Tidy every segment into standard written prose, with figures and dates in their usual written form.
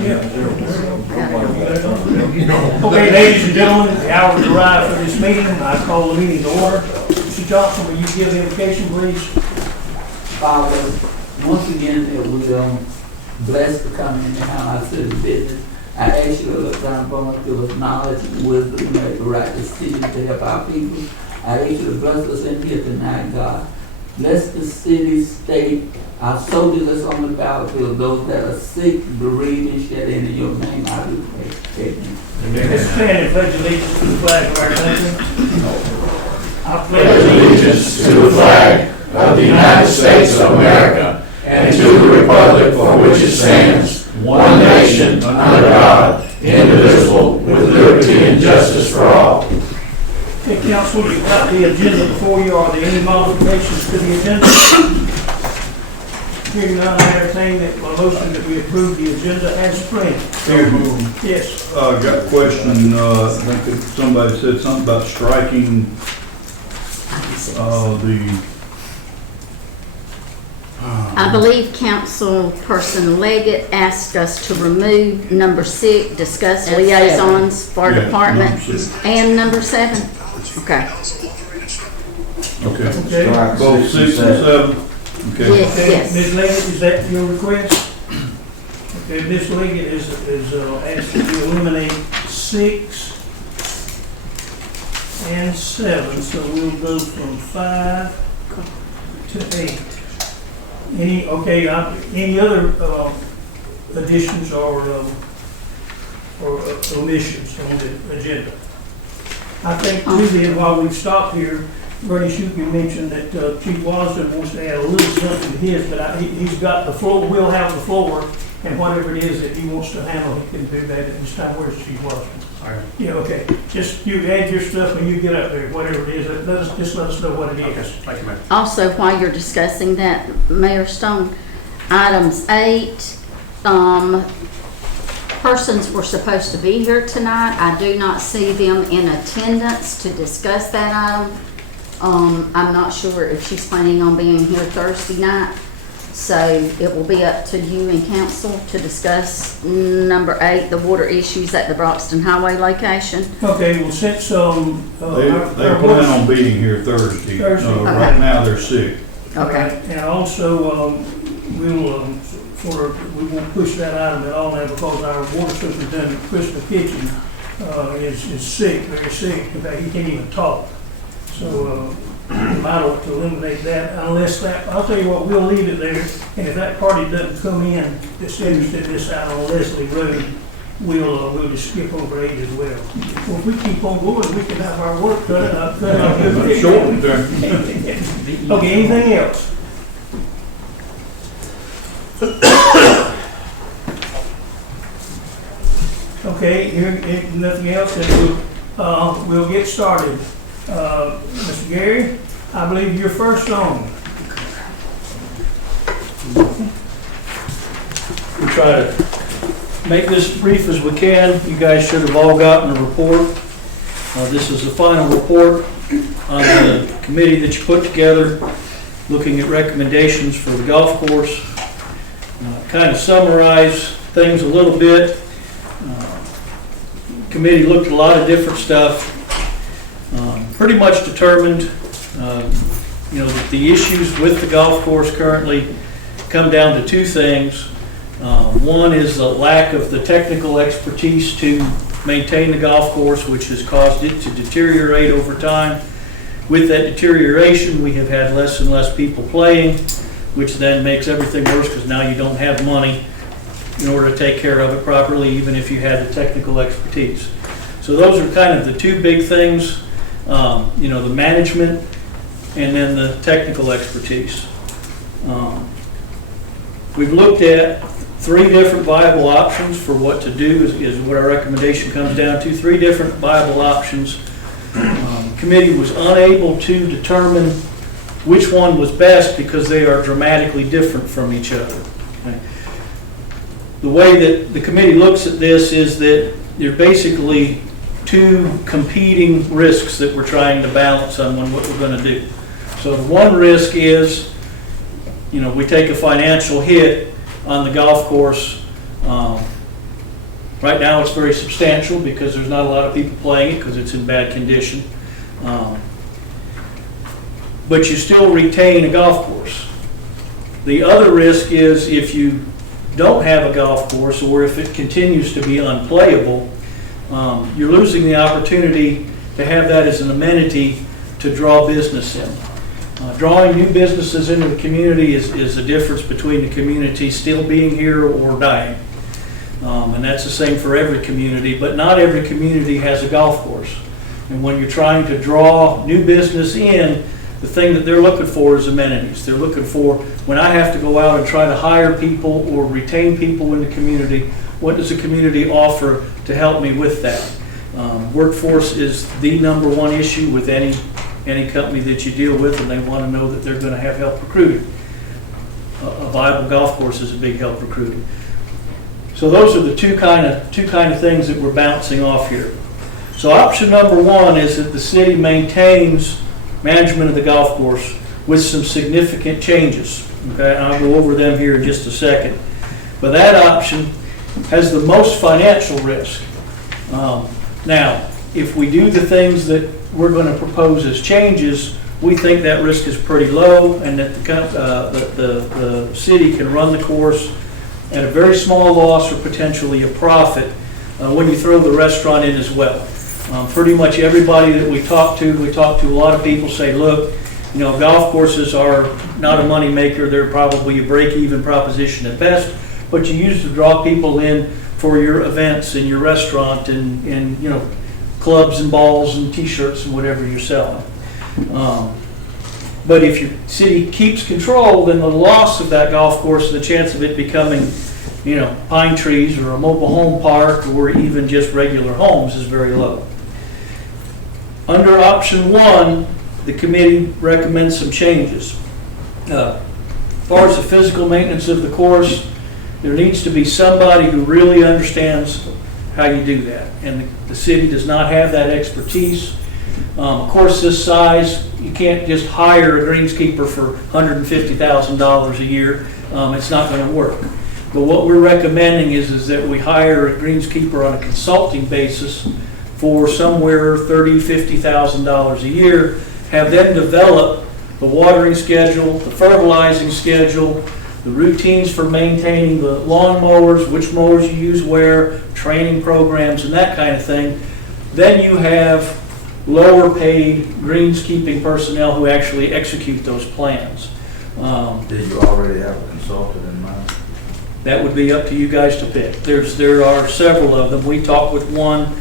Okay, ladies and gentlemen, the hour has arrived for this meeting. I call the meeting to order. Mr. Johnson, will you give the invocation, please? Father, once again, that we blessed to come in the house of the business. I ask you to look down upon us, give us knowledge and wisdom to make the right decisions to help our people. I ask you to bless us in here tonight, God. Bless the city, state, our soldiers that's on the battlefield, those that are sick, bereaved, and shed in your name. I do pray. Amen. Let's stand and pledge allegiance to the flag of our country. I Pledge allegiance to the flag of the United States of America and to the republic for which it stands, one nation, under God, indivisible, with liberty and justice for all. Okay, council, you've got the agenda before you. Are there any modifications to the agenda? Hearing none, I entertain that motion that we approve the agenda as printed. Yes. Got a question, I think that somebody said something about striking, I believe Councilperson Leggett asked us to remove number 6, discuss liaisons for Yeah, department, number 6. and number 7. Okay. Okay, both 6 and 7, okay. Yes, Okay, yes. Ms. Leggett, is that your request? Okay, Ms. Leggett is asked to eliminate 6 and 7, so we'll go from 5 to 8. Any other additions or omissions on the agenda? I think too, then, while we've stopped here, Bernie Shukin mentioned that Chief Wasden wants to add a little something to his, but he's got the floor, we'll have the floor, and whatever it is that he wants to handle, he can do that at this time. Where's Chief Wasden? All right. Yeah, okay. Just you add your stuff when you get up there, whatever it is. Just let us know what it is. Thank you, Mayor. Also, while you're discussing that, Mayor Stone, items 8, persons were supposed to be here tonight. I do not see them in attendance to discuss that item. I'm not sure if she's planning on being here Thursday night. So it will be up to you and council to discuss number 8, the water issues at the Broxton Highway location. Okay, well, since They plan on being here Thursday. Thursday. Okay. Right now, they're sick. Okay. And also, we won't push that item at all now because our water superintendent, Chris Kitchen, is sick, very sick. In fact, he can't even talk. So we might ought to eliminate that unless that, I'll tell you what, we'll leave it there. And if that party doesn't come in that's interested in this out on Leslie Road, we'll just skip over 8 as well. Well, if we keep on going, we can have our work cut out. Short term. Okay, anything else? Okay, here, nothing else, then we'll get started. Mr. Gary, I believe you're first on. We try to make this brief as we can. You guys should have all gotten a report. This is the final report on the committee that you put together, looking at recommendations for the golf course. Kind of summarize things a little bit. Committee looked at a lot of different stuff. Pretty much determined, that the issues with the golf course currently come down to 2 things. One is the lack of the technical expertise to maintain the golf course, which has caused it to deteriorate over time. With that deterioration, we have had less and less people playing, which then makes everything worse because now you don't have money in order to take care of it properly, even if you had the technical expertise. So those are kind of the 2 big things. The management and then the technical expertise. We've looked at 3 different viable options for what to do is what our recommendation comes down to. 3 different viable options. Committee was unable to determine which one was best because they are dramatically different from each other. Okay. The way that the committee looks at this is that they're basically 2 competing risks that we're trying to balance on what we're going to do. So the one risk is, we take a financial hit on the golf course Right now, it's very substantial because there's not a lot of people playing it because it's in bad condition. But you still retain a golf course. The other risk is if you don't have a golf course, or if it continues to be unplayable, you're losing the opportunity to have that as an amenity to draw business in. Drawing new businesses into the community is the difference between the community still being here or dying. And that's the same for every community, but not every community has a golf course. And when you're trying to draw new business in, the thing that they're looking for is amenities. They're looking for, when I have to go out and try to hire people or retain people in the community, what does the community offer to help me with that? Workforce is the number one issue with any company that you deal with, and they want to know that they're going to have help recruiting. A viable golf course is a big help recruiting. So those are the two kind of things that we're bouncing off here. So option number one is that the city maintains management of the golf course with some significant changes. Okay, I'll go over them here in just a second. But that option has the most financial risk. Now, if we do the things that we're going to propose as changes, we think that risk is pretty low, and that the city can run the course at a very small loss or potentially a profit when you throw the restaurant in as well. Pretty much everybody that we talk to a lot of people say, look, golf courses are not a money maker. They're probably a break-even proposition at best, but you use to draw people in for your events and your restaurant and clubs and balls and t-shirts and whatever you're selling. But if your city keeps control, then the loss of that golf course, the chance of it becoming pine trees or a mobile home park or even just regular homes is very low. Under option one, the committee recommends some changes. As far as the physical maintenance of the course, there needs to be somebody who really understands how you do that. And the city does not have that expertise. A course this size, you can't just hire a greenskeeper for $150,000 a year. It's not going to work. But what we're recommending is that we hire a greenskeeper on a consulting basis for somewhere $30,000, $50,000 a year, have them develop the watering schedule, the fertilizing schedule, the routines for maintaining the lawn mowers, which mowers you use where, training programs, and that kind of thing. Then you have lower paid greenskeeping personnel who actually execute those plans. Did you already have a consultant in mind? That would be up to you guys to pick. There are several of them. We talked with one.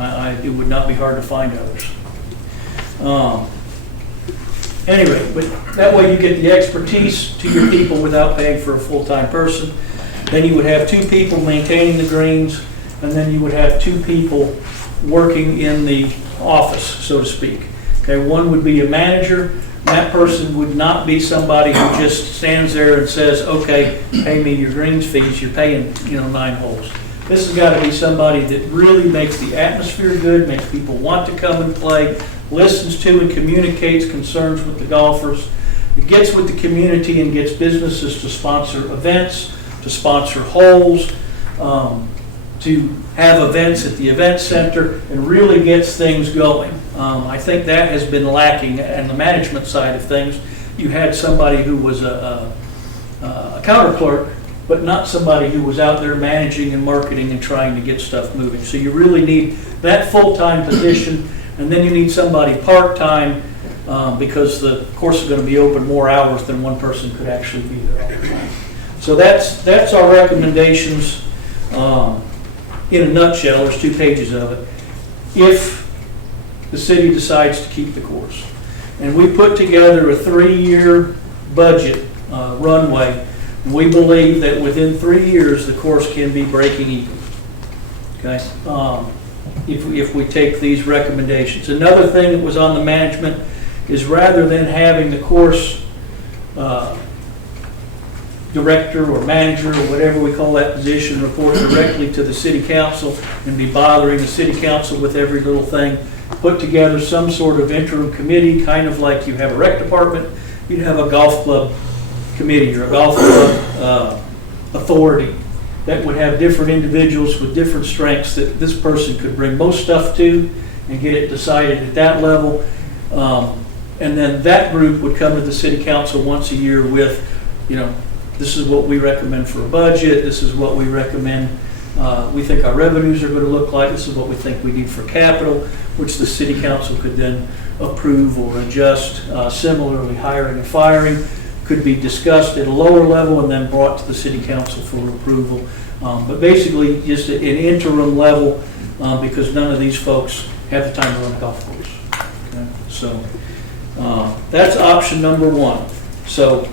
It would not be hard to find others. Anyway, but that way you get the expertise to your people without paying for a full-time person. Then you would have 2 people maintaining the greens, and then you would have 2 people working in the office, so to speak. Okay, one would be a manager. That person would not be somebody who just stands there and says, okay, pay me your greens fees, you're paying 9 holes. This has got to be somebody that really makes the atmosphere good, makes people want to come and play, listens to and communicates concerns with the golfers. It gets with the community and gets businesses to sponsor events, to sponsor holes, to have events at the event center, and really gets things going. I think that has been lacking on the management side of things. You had somebody who was a counter clerk, but not somebody who was out there managing and marketing and trying to get stuff moving. So you really need that full-time position, and then you need somebody part-time because the course is going to be open more hours than one person could actually be there all the time. So that's our recommendations in a nutshell. There's 2 pages of it. If the city decides to keep the course. And we put together a 3-year budget runway. We believe that within 3 years, the course can be breaking even. Okay? If we take these recommendations. Another thing that was on the management is rather than having the course director or manager or whatever we call that position report directly to the city council and be bothering the city council with every little thing, put together some sort of interim committee, kind of like you have a rec department, you'd have a golf club committee or a golf club authority that would have different individuals with different strengths that this person could bring most stuff to and get it decided at that level. And then that group would come to the city council once a year with, this is what we recommend for a budget, this is what we recommend, we think our revenues are going to look like, this is what we think we need for capital, which the city council could then approve or adjust. Similarly, hiring and firing could be discussed at a lower level and then brought to the city council for approval. But basically, just an interim level, because none of these folks have the time to run a golf course. Okay? So that's option number one. So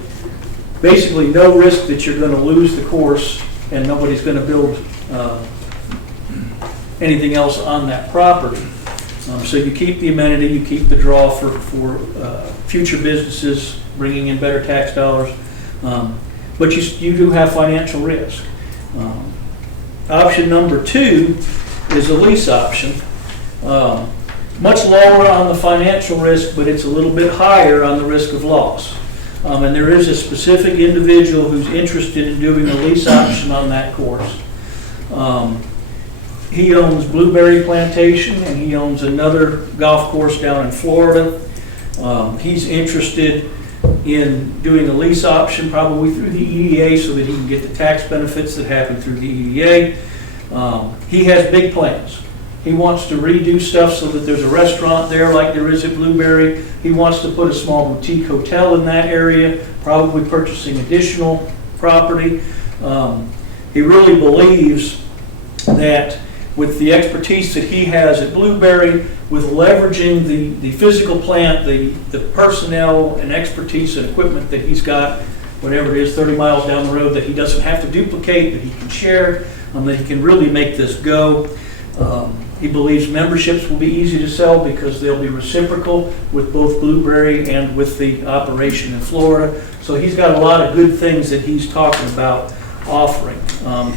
basically, no risk that you're going to lose the course and nobody's going to build anything else on that property. So you keep the amenity, you keep the draw for future businesses, bringing in better tax dollars, but you do have financial risk. Option number two is a lease option. Much lower on the financial risk, but it's a little bit higher on the risk of loss. And there is a specific individual who's interested in doing a lease option on that course. He owns Blueberry Plantation and he owns another golf course down in Florida. He's interested in doing a lease option probably through the EDA so that he can get the tax benefits that happen through the EDA. He has big plans. He wants to redo stuff so that there's a restaurant there like there is at Blueberry. He wants to put a small boutique hotel in that area, probably purchasing additional property. He really believes that with the expertise that he has at Blueberry, with leveraging the physical plant, the personnel and expertise and equipment that he's got, whatever it is, 30 miles down the road, that he doesn't have to duplicate, that he can share, that he can really make this go. He believes memberships will be easy to sell because they'll be reciprocal with both Blueberry and with the operation in Florida. So he's got a lot of good things that he's talking about offering.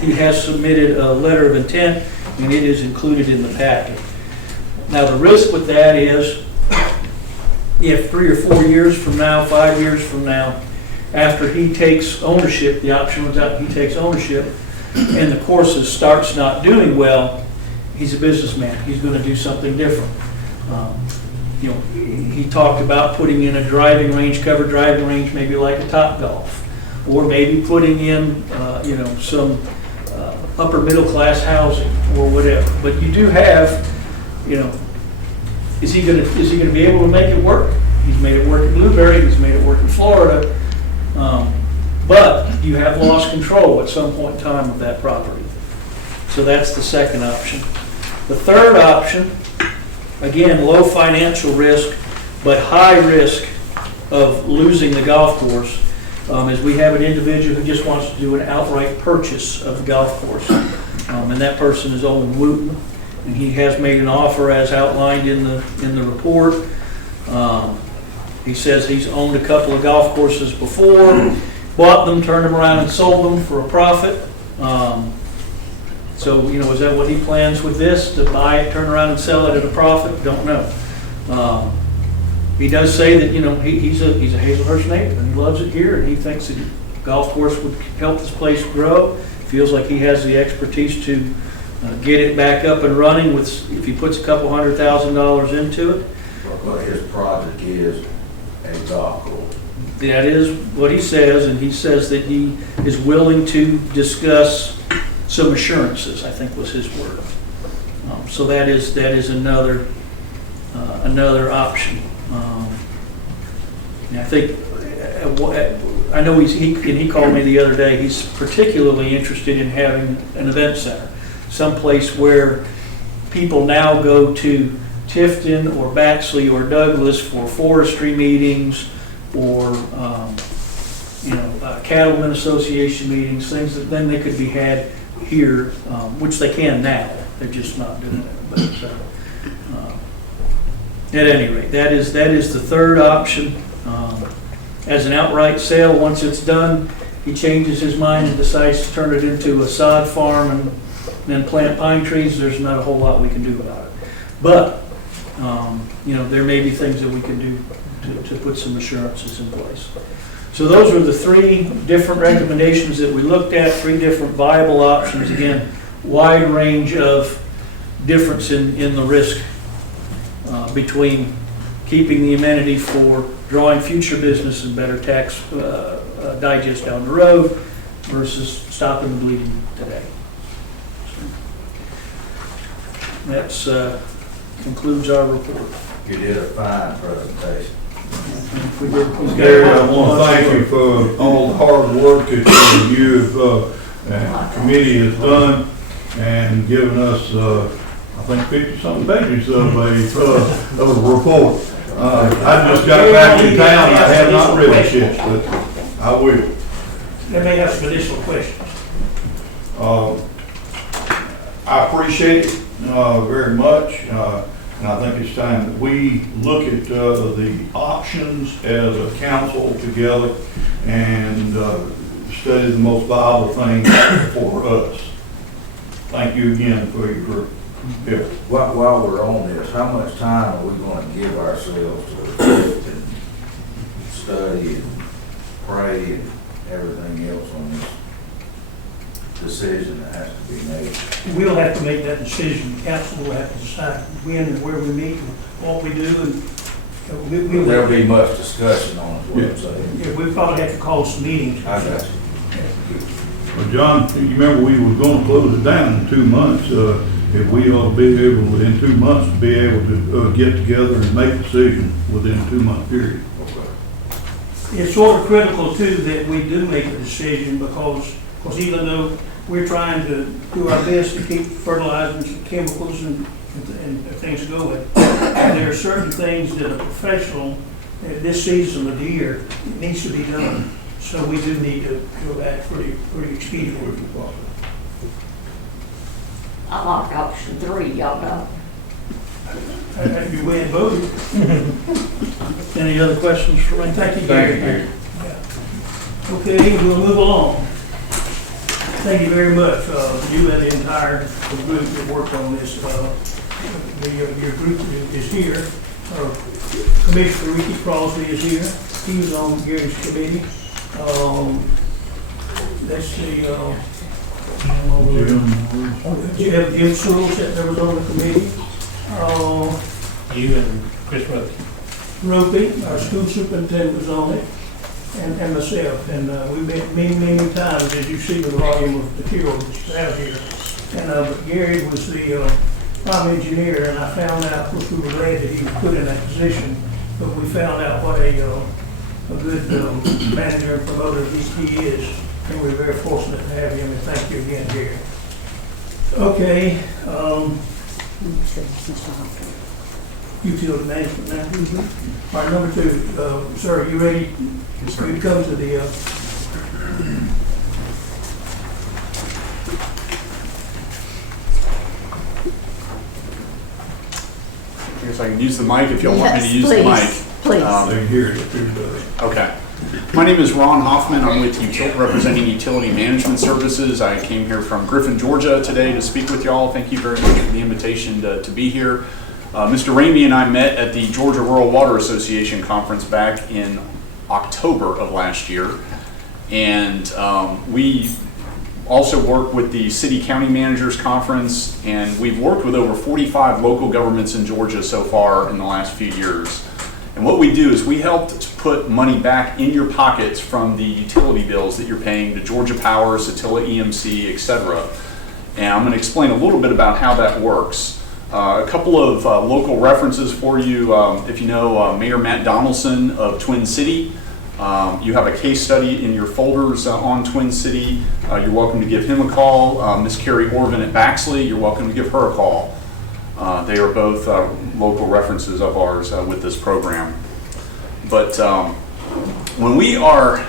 He has submitted a letter of intent and it is included in the packet. Now the risk with that is if 3 or 4 years from now, 5 years from now, after he takes ownership, the option was out, he takes ownership, and the course starts not doing well, he's a businessman. He's going to do something different. He talked about putting in a driving range, covered driving range, maybe like a Topgolf, or maybe putting in, some upper middle class housing or whatever. But you do have, is he going to be able to make it work? He's made it work in Blueberry. He's made it work in Florida. But you have lost control at some point in time of that property. So that's the second option. The third option, again, low financial risk, but high risk of losing the golf course, is we have an individual who just wants to do an outright purchase of the golf course. And that person is Owen Wooten, and he has made an offer as outlined in the report. He says he's owned a couple of golf courses before, bought them, turned them around and sold them for a profit. So, is that what he plans with this, to buy it, turn around and sell it at a profit? Don't know. He does say that, he's a Hazelhurst native and he loves it here and he thinks that the golf course would help this place grow. Feels like he has the expertise to get it back up and running if he puts a couple $100,000 into it. But his project is a golf course. That is what he says, and he says that he is willing to discuss some assurances, I think was his word. So that is another option. And I think I know he called me the other day. He's particularly interested in having an event center, someplace where people now go to Tifton or Baxley or Douglas for forestry meetings or cattlemen association meetings, things that then they could be had here, which they can now. They're just not doing it. But at any rate, that is the third option. As an outright sale, once it's done, he changes his mind and decides to turn it into a sod farm and then plant pine trees. There's not a whole lot we can do about it. But there may be things that we can do to put some assurances in place. So those were the three different recommendations that we looked at, three different viable options. Again, wide range of difference in the risk between keeping the amenity for drawing future business and better tax digest down the road versus stopping the bleeding today. That concludes our report. You did a fine presentation. Gary, I want to thank you for all the hard work that you and committee has done and given us, I think 50-something pages of a report. I just got back in town, I have not read it yet, but I will. They may have some additional questions. I appreciate it very much, and I think it's time that we look at the options as a council together and study the most viable thing for us. Thank you again for your help. While we're on this, how much time are we going to give ourselves to reflect and study and pray and everything else on this decision that has to be made? We'll have to make that decision. The council will have to decide when and where we meet and what we do, and There'll be much discussion on it, is what I'm saying. yeah, we probably have to call some meetings. I got you. Well, John, you remember we were going to close it down in 2 months. If we ought to be able, within 2 months, to be able to get together and make a decision within a 2-month period. It's sort of critical too that we do make a decision because even though we're trying to do our best to keep fertilizers and chemicals and things going, there are certain things that a professional at this season of the year needs to be done. So we do need to act pretty expediently. I like option 3, y'all know. You went and voted. Any other questions for me? Thank you, Gary. Yeah. Okay, we'll move along. Thank you very much, you and the entire group that worked on this. Your group is here. Commissioner Ricky Crosby is here. He was on Gary's committee. Let's see, you have Jim Sewell that was on the committee. You and Chris Rhodes. Ropey, our school superintendent, was on it, and myself. And we met many times, as you see the volume of material that's out here. And but Gary was the prime engineer, and I found out, of course, we were glad that he was put in that position, but we found out what a good manager and promoter he is, and we're very fortunate to have him, and thank you again, Gary. Okay, utility management now. All right, number 2, sir, are you ready? Yes, sir. We come to the, I guess I can use the mic if y'all want me to use the mic. Please. They hear it too. Okay. My name is Ron Hoffman. I'm with representing Utility Management Services. I came here from Griffin, Georgia today to speak with y'all. Thank you very much for the invitation to be here. Mr. Ramey and I met at the Georgia Rural Water Association conference back in October of last year. And we also work with the City County Managers Conference, and we've worked with over 45 local governments in Georgia so far in the last few years. And what we do is we help to put money back in your pockets from the utility bills that you're paying to Georgia Power, Satilla EMC, etc. And I'm going to explain a little bit about how that works. A couple of local references for you. If you know Mayor Matt Donaldson of Twin City, you have a case study in your folders on Twin City. You're welcome to give him a call. Miss Carrie Orvin at Baxley, you're welcome to give her a call. They are both local references of ours with this program. But when we are,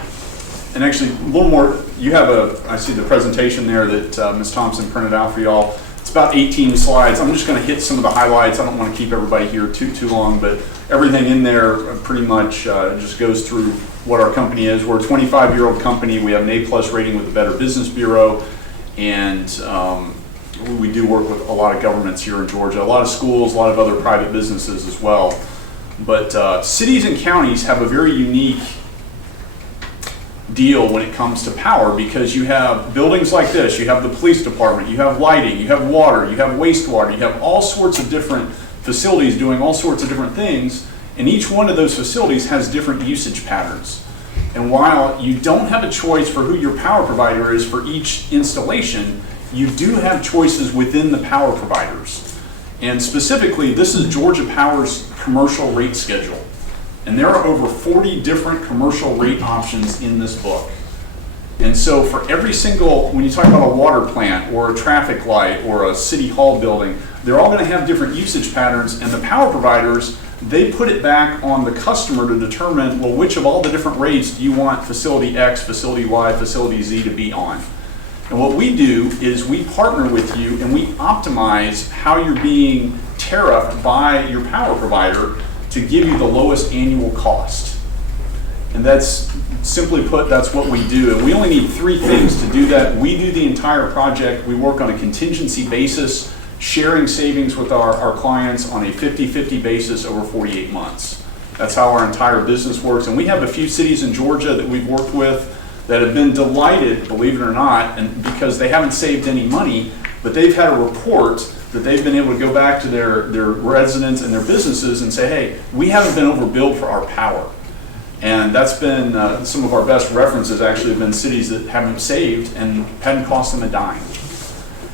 and actually a little more, you have I see the presentation there that Ms. Thompson printed out for y'all. It's about 18 slides. I'm just going to hit some of the highlights. I don't want to keep everybody here too long, but everything in there pretty much just goes through what our company is. We're a 25-year-old company. We have an A+ rating with the Better Business Bureau, and we do work with a lot of governments here in Georgia, a lot of schools, a lot of other private businesses as well. But cities and counties have a very unique deal when it comes to power, because you have buildings like this, you have the police department, you have lighting, you have water, you have wastewater, you have all sorts of different facilities doing all sorts of different things, and each one of those facilities has different usage patterns. And while you don't have a choice for who your power provider is for each installation, you do have choices within the power providers. And specifically, this is Georgia Power's commercial rate schedule. And there are over 40 different commercial rate options in this book. And so for every single, when you talk about a water plant or a traffic light or a city hall building, they're all going to have different usage patterns, and the power providers, they put it back on the customer to determine, well, which of all the different rates do you want facility X, facility Y, facility Z to be on? And what we do is we partner with you and we optimize how you're being tariffed by your power provider to give you the lowest annual cost. And that's, simply put, that's what we do. And we only need 3 things to do that. We do the entire project. We work on a contingency basis, sharing savings with our clients on a 50-50 basis over 48 months. That's how our entire business works. And we have a few cities in Georgia that we've worked with that have been delighted, believe it or not, and because they haven't saved any money, but they've had a report that they've been able to go back to their residents and their businesses and say, hey, we haven't been overbilled for our power. And that's been some of our best references actually have been cities that haven't saved and hadn't cost them a dime.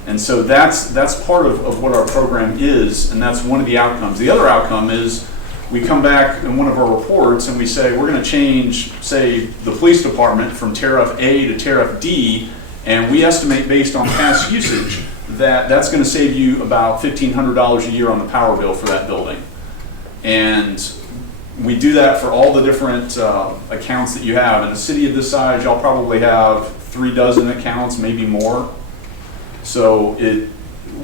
And so that's part of what our program is, and that's one of the outcomes. The other outcome is we come back in one of our reports and we say we're going to change, say, the police department from tariff A to tariff D, and we estimate based on past usage that that's going to save you about $1,500 a year on the power bill for that building. And we do that for all the different accounts that you have. In a city of this size, y'all probably have 3 dozen accounts, maybe more. So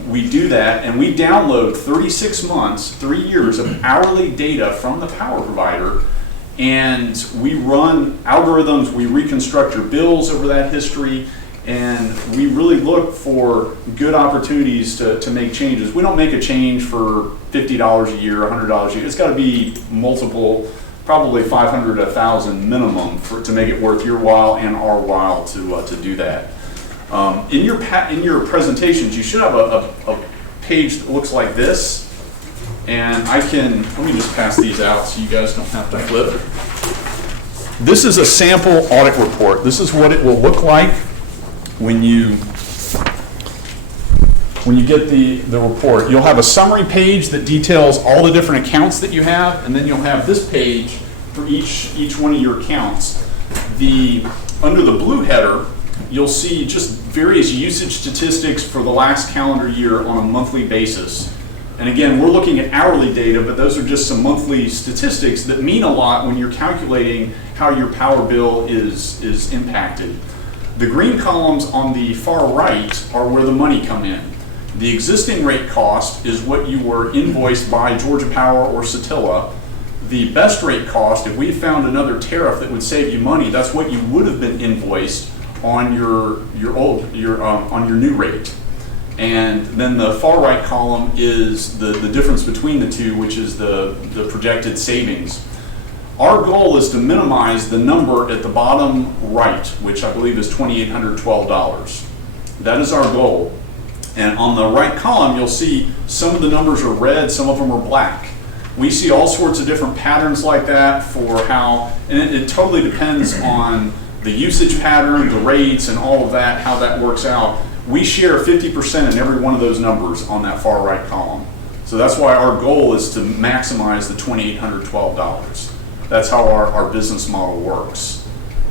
we do that, and we download 36 months, 3 years of hourly data from the power provider, and we run algorithms, we reconstruct your bills over that history, and we really look for good opportunities to make changes. We don't make a change for $50 a year, $100 a year. It's got to be multiple, probably 500 to 1,000 minimum to make it worth your while and our while to do that. In your presentations, you should have a page that looks like this, and let me just pass these out so you guys don't have to flip. This is a sample audit report. This is what it will look like when you get the report. You'll have a summary page that details all the different accounts that you have, and then you'll have this page for each one of your accounts. Under the blue header, you'll see just various usage statistics for the last calendar year on a monthly basis. And again, we're looking at hourly data, but those are just some monthly statistics that mean a lot when you're calculating how your power bill is impacted. The green columns on the far right are where the money come in. The existing rate cost is what you were invoiced by Georgia Power or Satilla. The best rate cost, if we found another tariff that would save you money, that's what you would have been invoiced on your new rate. And then the far right column is the difference between the two, which is the projected savings. Our goal is to minimize the number at the bottom right, which I believe is $2,812. That is our goal. And on the right column, you'll see some of the numbers are red, some of them are black. We see all sorts of different patterns like that for how, and it totally depends on the usage pattern, the rates, and all of that, how that works out. We share 50% in every one of those numbers on that far right column. So that's why our goal is to maximize the $2,812. That's how our business model works.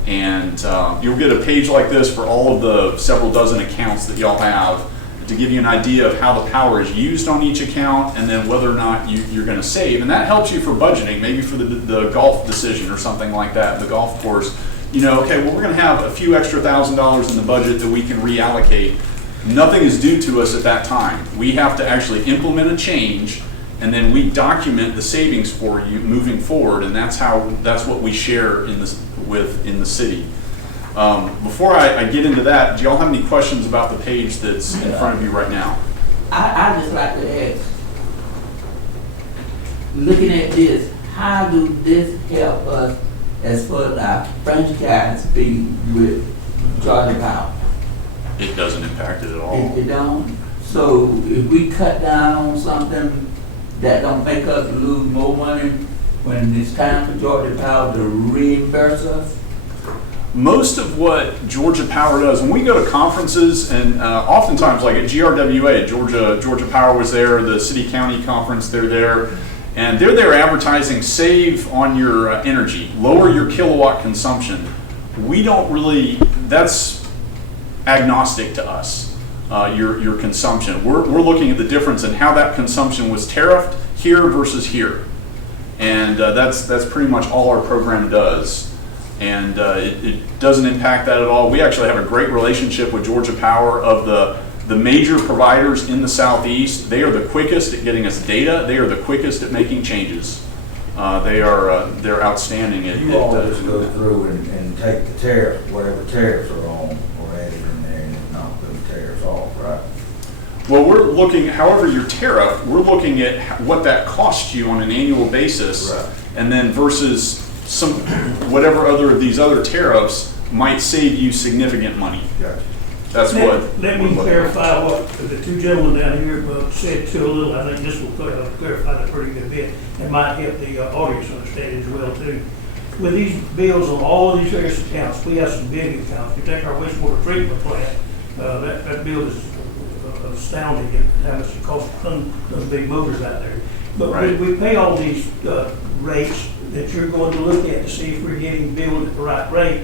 And you'll get a page like this for all of the several dozen accounts that y'all have to give you an idea of how the power is used on each account and then whether or not you're going to save. And that helps you for budgeting, maybe for the golf decision or something like that, the golf course. You know, okay, well, we're going to have a few extra $1,000 in the budget that we can reallocate. Nothing is due to us at that time. We have to actually implement a change, and then we document the savings for you moving forward, and that's what we share in the city. Before I get into that, do y'all have any questions about the page that's in front of you right now? I just like to ask, looking at this, how do this help us as far as our franchise fee with Georgia Power? It doesn't impact it at all. It don't? So if we cut down on something that don't make us lose more money when it's time for Georgia Power to reimburse us? Most of what Georgia Power does, when we go to conferences, and oftentimes like at GRWA, Georgia Power was there, the city county conference, they're there, and they're there advertising save on your energy, lower your kilowatt consumption. We don't really, that's agnostic to us, your consumption. We're looking at the difference in how that consumption was tariffed here versus here. And that's pretty much all our program does. And it doesn't impact that at all. We actually have a great relationship with Georgia Power. Of the major providers in the Southeast, they are the quickest at getting us data. They are the quickest at making changes. They're outstanding at You all just go through and take the tariffs, whatever tariffs are on, or add it in there and knock those tariffs off, right? Well, we're looking, however your tariff, we're looking at what that costs you on an annual basis, Right. and then versus whatever other of these other tariffs might save you significant money. Gotcha. That's what. Let me clarify what the two gentlemen down here said too a little. I think this will clarify that pretty good bit. It might help the audience understand it as well too. With these bills on all of these various accounts, we have some big accounts. If you take our wastewater treatment plant, that bill is astounding at how much it costs to run those big motors out there. But Right. we pay all these rates that you're going to look at to see if we're getting billed at the right rate.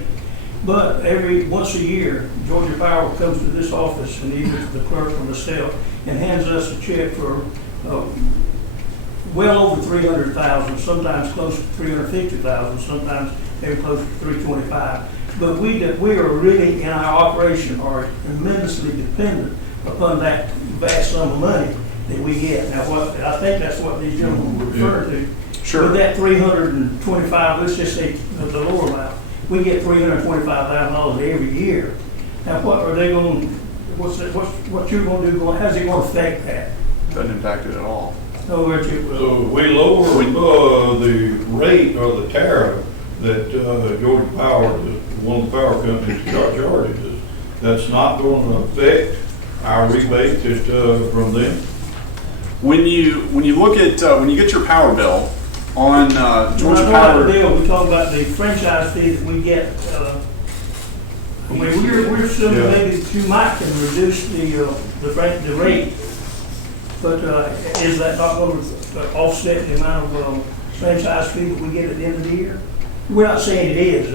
But once a year, Georgia Power comes to this office and either the clerk or myself and hands us a check for well over 300,000, sometimes close to 350,000, sometimes maybe close to 325. But we are really in our operation are tremendously dependent upon that vast sum of money that we get. Now, I think that's what these gentlemen were referring to. Sure. With that 325, let's just say the lower amount, we get $325,000 every year. Now, what are they going? What you're going to do? How's it going to affect that? Doesn't impact it at all. In other words, it will. So we lower the rate or the tariff that Georgia Power, one of the power companies, charges. That's not going to affect our rebate from them. When you look at when you get your power bill on Georgia Power. We talk about the franchise fee that we get. I mean, we're assuming Yeah. maybe that you might can reduce the rate, but is that not going to offset the amount of franchise fee that we get at the end of the year? We're not saying it is.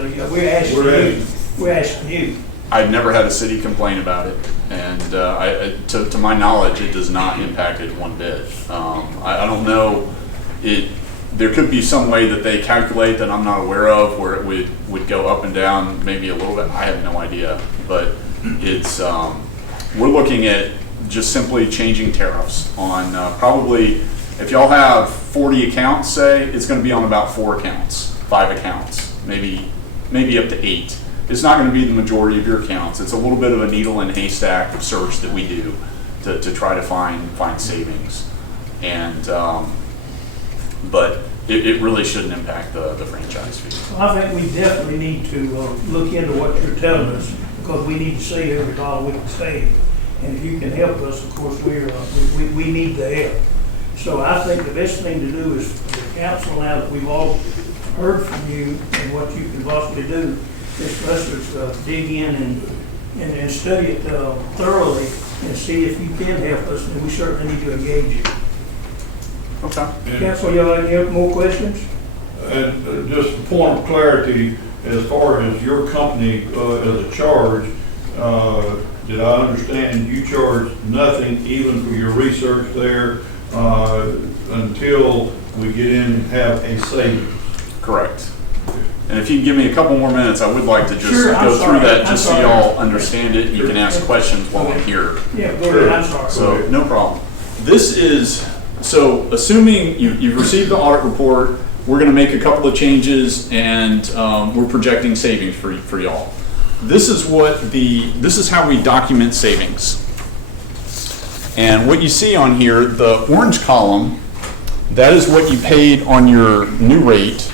We're asking you. I've never had a city complain about it, and to my knowledge, it does not impact it one bit. I don't know, there could be some way that they calculate that I'm not aware of where it would go up and down maybe a little bit. I have no idea, but it's we're looking at just simply changing tariffs on probably, if y'all have 40 accounts, say, it's going to be on about 4 accounts, 5 accounts, maybe up to 8. It's not going to be the majority of your accounts. It's a little bit of a needle in a haystack search that we do to try to find savings. And but it really shouldn't impact the franchise fee. I think we definitely need to look into what you're telling us, because we need to save every dollar we can save. And if you can help us, of course, we need the help. So I think the best thing to do is, the council, now that we've all heard from you and what you can possibly do, is for us to dig in and study it thoroughly and see if you can help us, and we certainly need to engage you. Okay. Council, y'all have any more questions? And just a point of clarity, as far as your company as a charge, did I understand you charge nothing even for your research there until we get in and have a savings? Correct. And if you can give me a couple more minutes, I would like to just Sure, I'm go sorry. through that I'm just so sorry. y'all understand it. You can ask questions while I'm here. Yeah, go ahead, I'm sorry. So, no problem. This is, so assuming you've received the audit report, we're gonna make a couple of changes and we're projecting savings for y'all. This is how we document savings. And what you see on here, the orange column, that is what you paid on your new rate.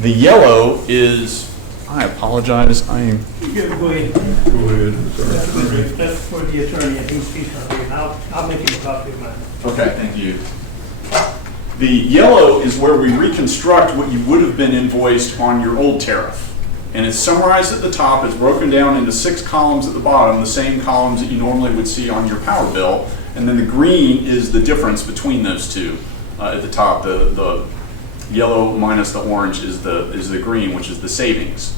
The yellow is, I apologize, I am, Yeah, go ahead. Go ahead, sir. That's for the attorney, and he's not here, and I'll make him a copy of mine. okay, thank you. The yellow is where we reconstruct what you would have been invoiced on your old tariff. And it's summarized at the top, it's broken down into 6 columns at the bottom, the same columns that you normally would see on your power bill. And then the green is the difference between those two. At the top, the yellow minus the orange is the green, which is the savings.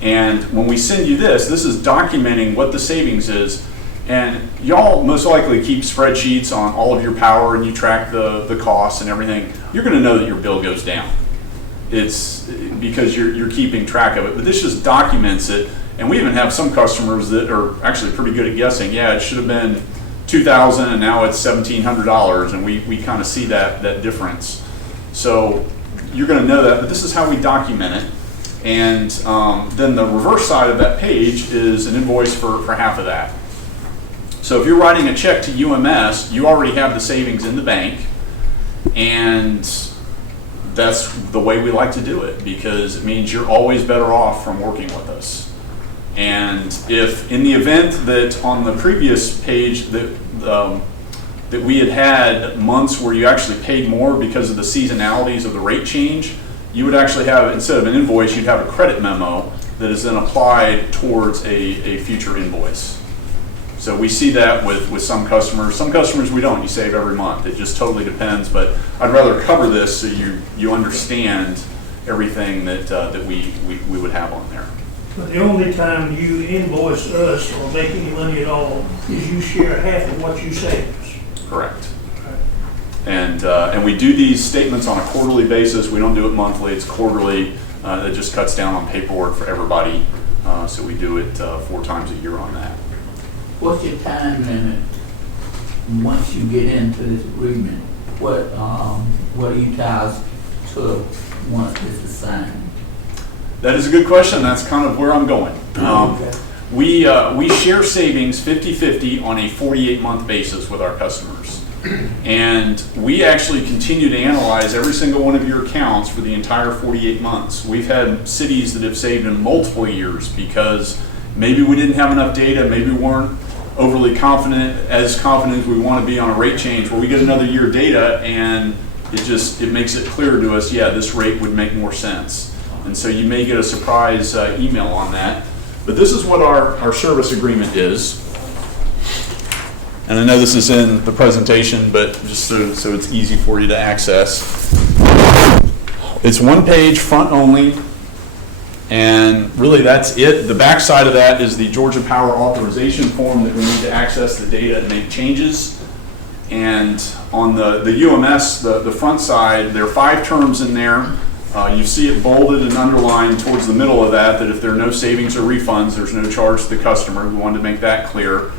And when we send you this is documenting what the savings is. And y'all most likely keep spreadsheets on all of your power and you track the costs and everything. You're gonna know that your bill goes down. It's because you're keeping track of it, but this just documents it. And we even have some customers that are actually pretty good at guessing, yeah, it should have been $2,000 and now it's $1,700, and we kind of see that difference. So you're gonna know that, but this is how we document it. And then the reverse side of that page is an invoice for half of that. So if you're writing a check to UMS, you already have the savings in the bank, and that's the way we like to do it, because it means you're always better off from working with us. And if in the event that on the previous page that we had months where you actually paid more because of the seasonalities of the rate change, you would actually have, instead of an invoice, you'd have a credit memo that is then applied towards a future invoice. So we see that with some customers. Some customers we don't, you save every month. It just totally depends, but I'd rather cover this so you understand everything that we would have on there. But the only time you invoice us or make any money at all is you share half of what you save us. Correct. And we do these statements on a quarterly basis. We don't do it monthly, it's quarterly. That just cuts down on paperwork for everybody. So we do it 4 times a year on that. What's your time limit once you get into this agreement? What are you tied to once this is signed? That is a good question. That's kind of where I'm going. Okay. We share savings 50-50 on a 48-month basis with our customers. And we actually continue to analyze every single one of your accounts for the entire 48 months. We've had cities that have saved in multiple years because maybe we didn't have enough data, maybe we weren't overly confident as we want to be on a rate change, where we get another year data and it makes it clear to us, yeah, this rate would make more sense. And so you may get a surprise email on that. But this is what our service agreement is. And I know this is in the presentation, but just so it's easy for you to access. It's 1 page, front only, and really that's it. The back side of that is the Georgia Power authorization form that we need to access the data and make changes. And on the UMS, the front side, there are 5 terms in there. You see it bolded and underlined towards the middle of that if there are no savings or refunds, there's no charge to the customer. We wanted to make that clear.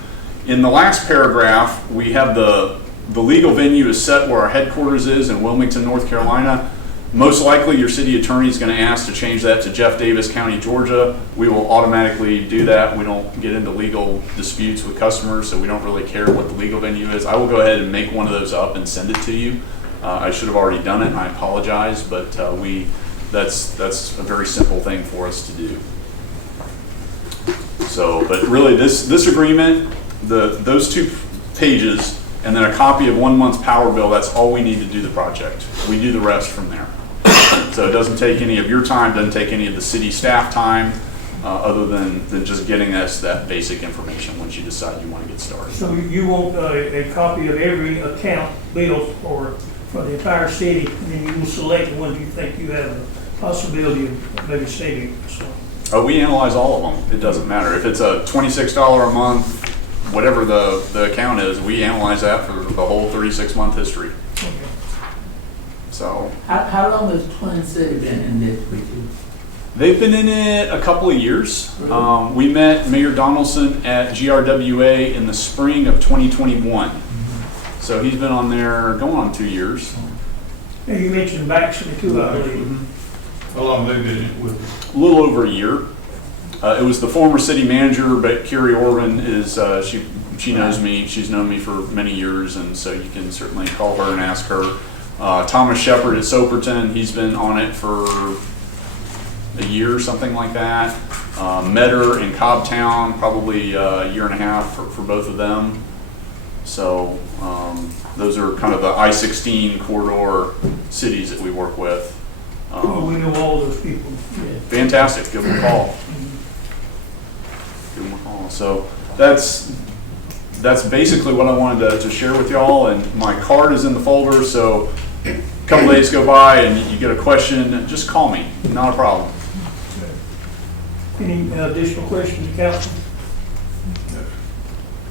In the last paragraph, we have the legal venue is set where our headquarters is in Wilmington, North Carolina. Most likely your city attorney is going to ask to change that to Jeff Davis County, Georgia. We will automatically do that. We don't get into legal disputes with customers, so we don't really care what the legal venue is. I will go ahead and make one of those up and send it to you. I should have already done it, and I apologize, but that's a very simple thing for us to do. So, but really this agreement, those 2 pages, and then a copy of 1 month's power bill, that's all we need to do the project. We do the rest from there. So it doesn't take any of your time, doesn't take any of the city staff time, other than just getting us that basic information once you decide you want to get started. So you want a copy of every account bill for the entire city, and then you will select the ones you think you have a possibility of maybe saving. So. We analyze all of them. It doesn't matter. If it's a $26 a month, whatever the account is, we analyze that for the whole 36-month history. Okay. So. How long has Twin City been in this with you? They've been in it a couple of years. We met Mayor Donaldson at GRWA in the spring of 2021. So he's been on there going on 2 years. Now you mentioned Baxley too, I believe. How long have they been in it with A little over a year. It was the former city manager, but Carrie Orban is, she knows me. She's known me for many years, and so you can certainly call her and ask her. Thomas Shepard at Soperton, he's been on it for a year, something like that. Metter and Cobbtown, probably a year and a half for both of them. So those are kind of the I-16 corridor cities that we work with. We know all those people. Yeah. Fantastic, give them a call. Give them a call. So that's basically what I wanted to share with y'all, and my card is in the folder, so a couple days go by and you get a question, just call me, not a problem. Any additional questions, council?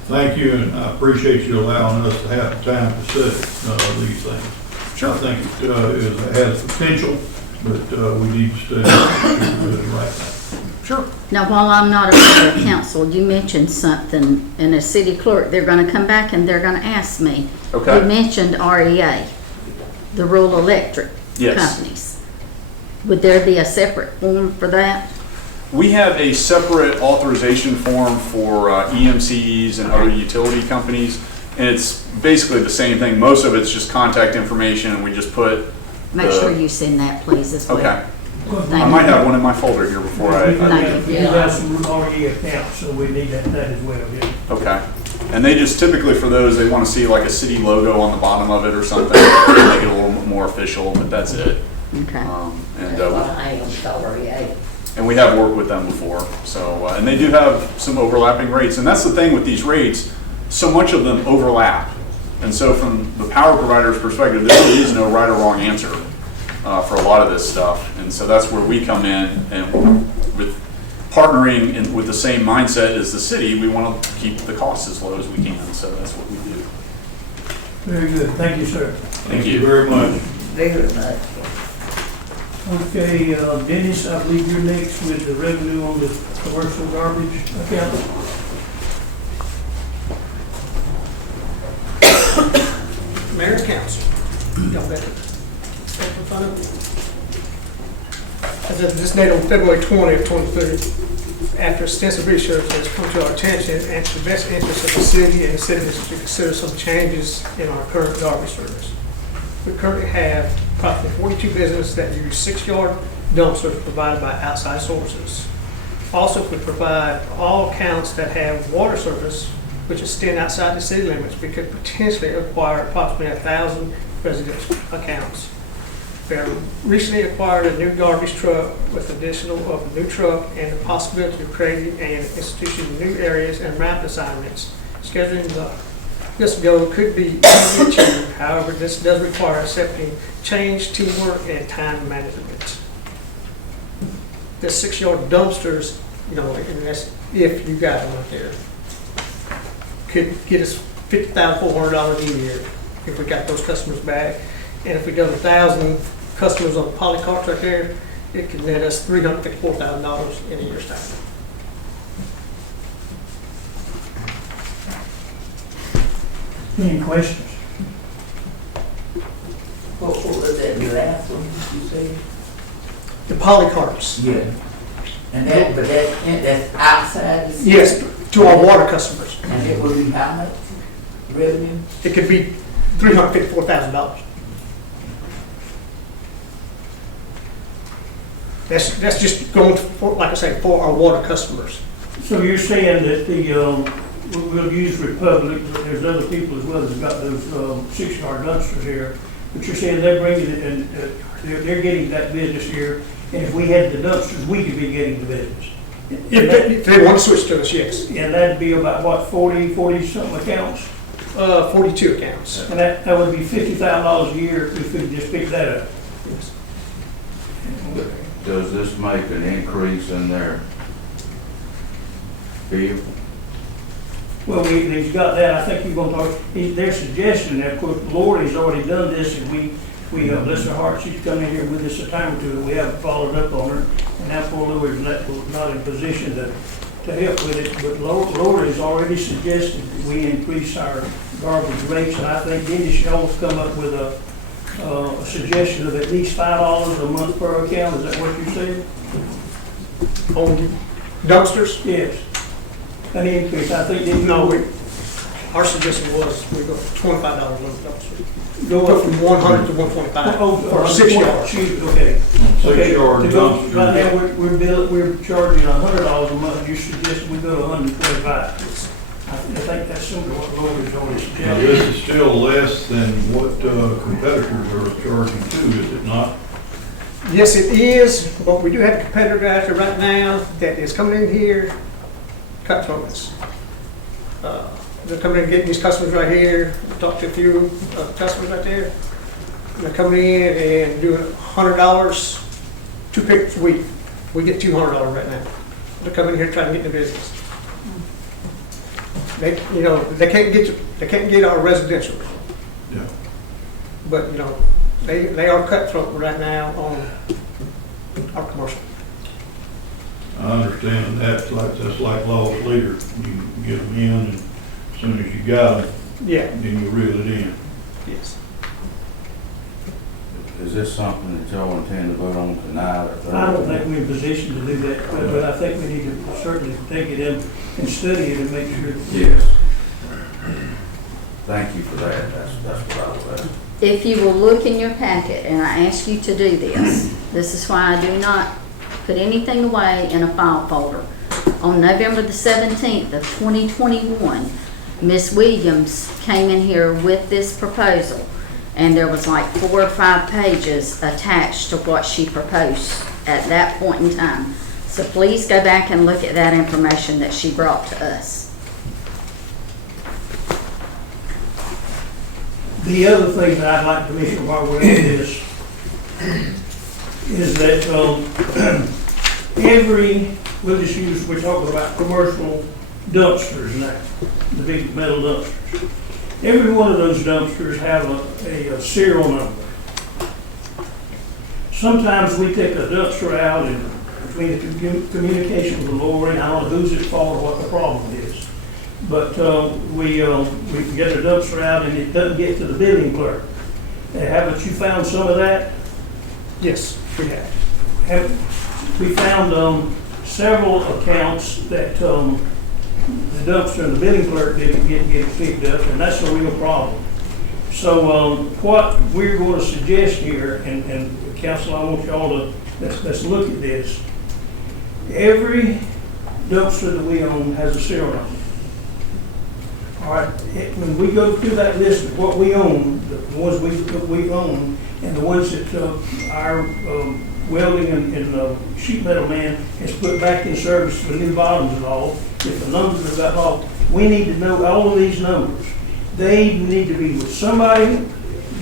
Thank you, and I appreciate you allowing us to have the time to study these things. Sure. I think it has potential, but we need to study it right now. Sure. Now, while I'm not a member of council, you mentioned something, and as city clerk, they're gonna come back and they're gonna ask me. Okay. You mentioned REA, the rural electric Yes. companies. Would there be a separate form for that? We have a separate authorization form for EMCs and other utility companies, and it's basically the same thing. Most of it's just contact information, and we just put. Make sure you send that, please, as well. Okay. Thank I might you. have one in my folder here before Thank We have some already accounts, so we need that as well, yeah. Okay. And they just typically for those, they want to see like a city logo on the bottom of it or something, make it a little bit more official, but that's it. Okay. And That's what I am sorry, and we have worked with them before, so, and they do have some overlapping rates, and that's the thing with these rates, so much of them overlap. And so from the power provider's perspective, there really is no right or wrong answer for a lot of this stuff. And so that's where we come in, and with partnering with the same mindset as the city, we want to keep the costs as low as we can, so that's what we do. Very good, thank you, sir. Thank you. Very much. very much. Okay, Dennis, I believe you're next with the revenue on the commercial garbage account. Mayor and council, y'all better step in front of me. As of this date on February 20th, 2030, after extensive research has come to our attention and to the best interest of the city and the citizens to consider some changes in our current garbage service. We currently have approximately 42 businesses that use 6-yard dumpsters provided by outside sources. Also, if we provide all accounts that have water service, which extend outside the city limits, we could potentially acquire approximately 1,000 residential accounts. We have recently acquired a new garbage truck with additional of a new truck and the possibility of creating and instituting new areas and route assignments. Scheduling this goal could be easily achieved. However, this does require accepting change, teamwork, and time management. The 6-yard dumpsters, and that's if you got one up there, could get us $50,400 a year if we got those customers back. And if we done 1,000 customers on polycarts right there, it could net us $354,000 in a year's time. Any questions? What was that last one you said? The polycarts, Yeah. And that's outside the city? yes, to our water customers. And it would be how much revenue? It could be $354,000. That's just going for, like I say, for our water customers. So you're saying that we'll use Republic, but there's other people as well that's got those 6-yard dumpsters here. But you're saying they're bringing it and they're getting that business here, and if we had the dumpsters, we could be getting the business. If they want to switch to us, yes. And that'd be about what, 40-something accounts? 42 accounts. And that would be $50,000 a year if we could just pick that up. Yes. Does this make an increase in their fee? Well, he's got that, I think you're gonna talk, their suggestion, of course, Lori's already done this, and we Lisa Hart, she's come in here with us a time or two, and we haven't followed up on her, and now poor Lori's not in position to help with it, but Lori's already suggested that we increase our garbage rates, and I think Dennis Scholl's come up with a suggestion of at least $5 a month per account, is that what you said? On dumpsters? Yes. An increase, I think, didn't you? No, Our suggestion was we go $25 limit dumpster. Go Go up from 100 to 125 Oh, for 6 yards. Okay. Okay, 6 yard to go- dumpster. Right now, we're charging $100 a month, you suggest we go to 125. I think that's similar to what Lori's already Now, suggested. this is still less than what competitors are charging too, is it not? Yes, it is, but we do have a competitor out there right now that is coming in here, Cutthroats. They're coming in, getting these customers right here, talked to a few customers right there. They're coming in and doing $100, 2 pickups a week. We get $200 right now. They're coming in here trying to get in the business. They, you know, they can't get our residential, Yeah. but, you know, they are cutthroat right now on our commercial. I understand that's like lost leader. You get them in and as soon as you got them, Yeah, then you reel it in. yes. Is this something that y'all intend to vote on tonight or Thursday? I don't think we're in position to do that, but I think we need to certainly take it in and study it and make sure. Yes. Thank you for that. That's what I was asking. If you will look in your packet, and I ask you to do this, this is why I do not put anything away in a file folder. On November the 17th of 2021, Ms. Williams came in here with this proposal, and there was like 4 or 5 pages attached to what she proposed at that point in time. So please go back and look at that information that she brought to us. The other thing that I'd like to mention while we're in this is that we're talking about commercial dumpsters now, the big metal dumpsters. Every one of those dumpsters have a serial number. Sometimes we take a dumpster out and between the communication with Lori, I don't know who's at fault or what the problem is. But we can get a dumpster out and it doesn't get to the billing clerk. Haven't you found some of that? Yes, we have. We found several accounts that the dumpster and the billing clerk didn't get picked up, and that's a real problem. So what we're going to suggest here, and council, I want y'all to, let's look at this. Every dumpster that we own has a serial number. All right, when we go through that list of what we own, the ones we own, and the ones that our welding and sheet metal man has put back in service for new bottoms and all, if the numbers are that off, we need to know all of these numbers. They need to be with somebody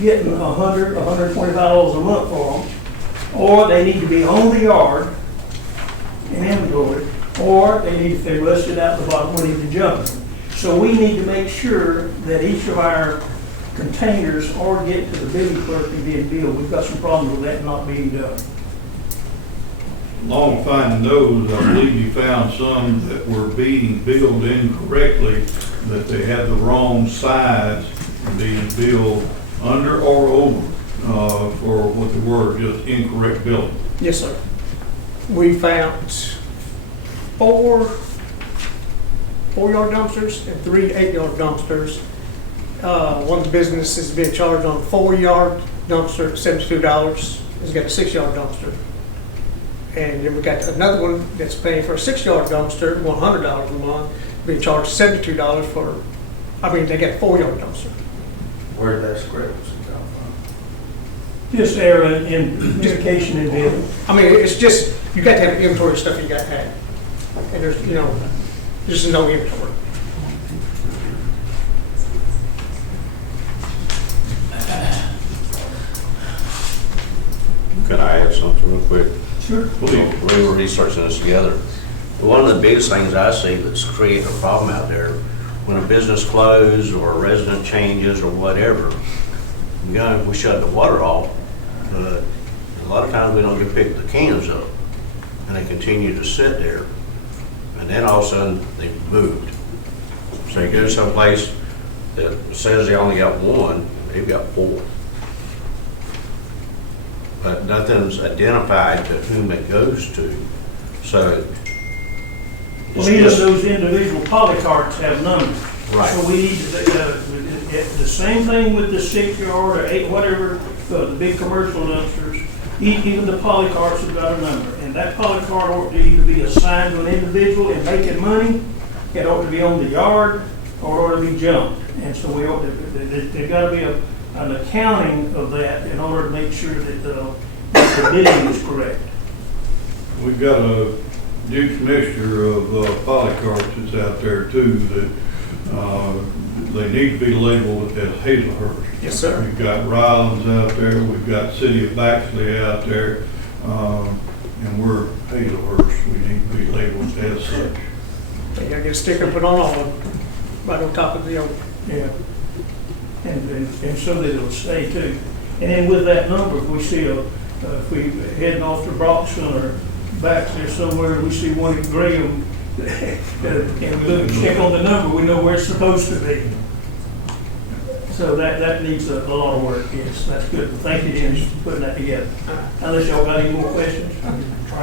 getting $100, $125 a month for them, or they need to be on the yard in inventory, or they need, if they're listed out the bottom, we need to jump them. So we need to make sure that each of our containers are getting to the billing clerk and being billed. We've got some problems with that not being done. Along with finding those, I believe you found some that were being billed incorrectly, that they had the wrong size and being billed under or over for what they were, just incorrect billing. Yes, sir. We found 4 4-yard dumpsters and 3 8-yard dumpsters. One of the businesses being charged on a 4-yard dumpster, $72. It's got a 6-yard dumpster. And then we got another one that's paying for a 6-yard dumpster, $100 a month, being charged $72 for, they got a 4-yard dumpster. Where did that discrepancy come from? Just error in communication and billing. It's just, you got to have inventory of stuff you got to have. And there's, there's no inventory. Can I add something real quick? Sure. We were researching this together. One of the biggest things I see that's creating a problem out there, when a business closes or a resident changes or whatever, we shut the water off, but a lot of times we don't get pick the cans up, and they continue to sit there, and then all of a sudden they moved. So you go someplace that says they only got 1, they've got 4. But nothing's identified to whom it goes to. So Well, even those individual polycarts have numbers. Right. So we need to, the same thing with the 6 yard or 8, whatever, the big commercial dumpsters, even the poly carts have got a number. And that poly cart ought to either be assigned to an individual and making money, it ought to be on the yard, or it ought to be junked. And so we ought to, there's got to be an accounting of that in order to make sure that the bidding is correct. We've got a huge mixture of polycarts that's out there too, that they need to be labeled as Hazelhurst. Yes, sir. We've got Rylands out there, we've got City of Baxley out there, and we're Hazelhurst. We need to be labeled as such. You gotta get a sticker put on all of them, right on top of the old. Yeah. And so that it'll stay too. And then with that number, if we see if we heading off to Broxton or back there somewhere, we see one at Graham, and we look and check on the number, we know where it's supposed to be. So that needs a lot of work, yes, that's good. Thank you, Jim, for putting that together. Unless y'all got any more questions? All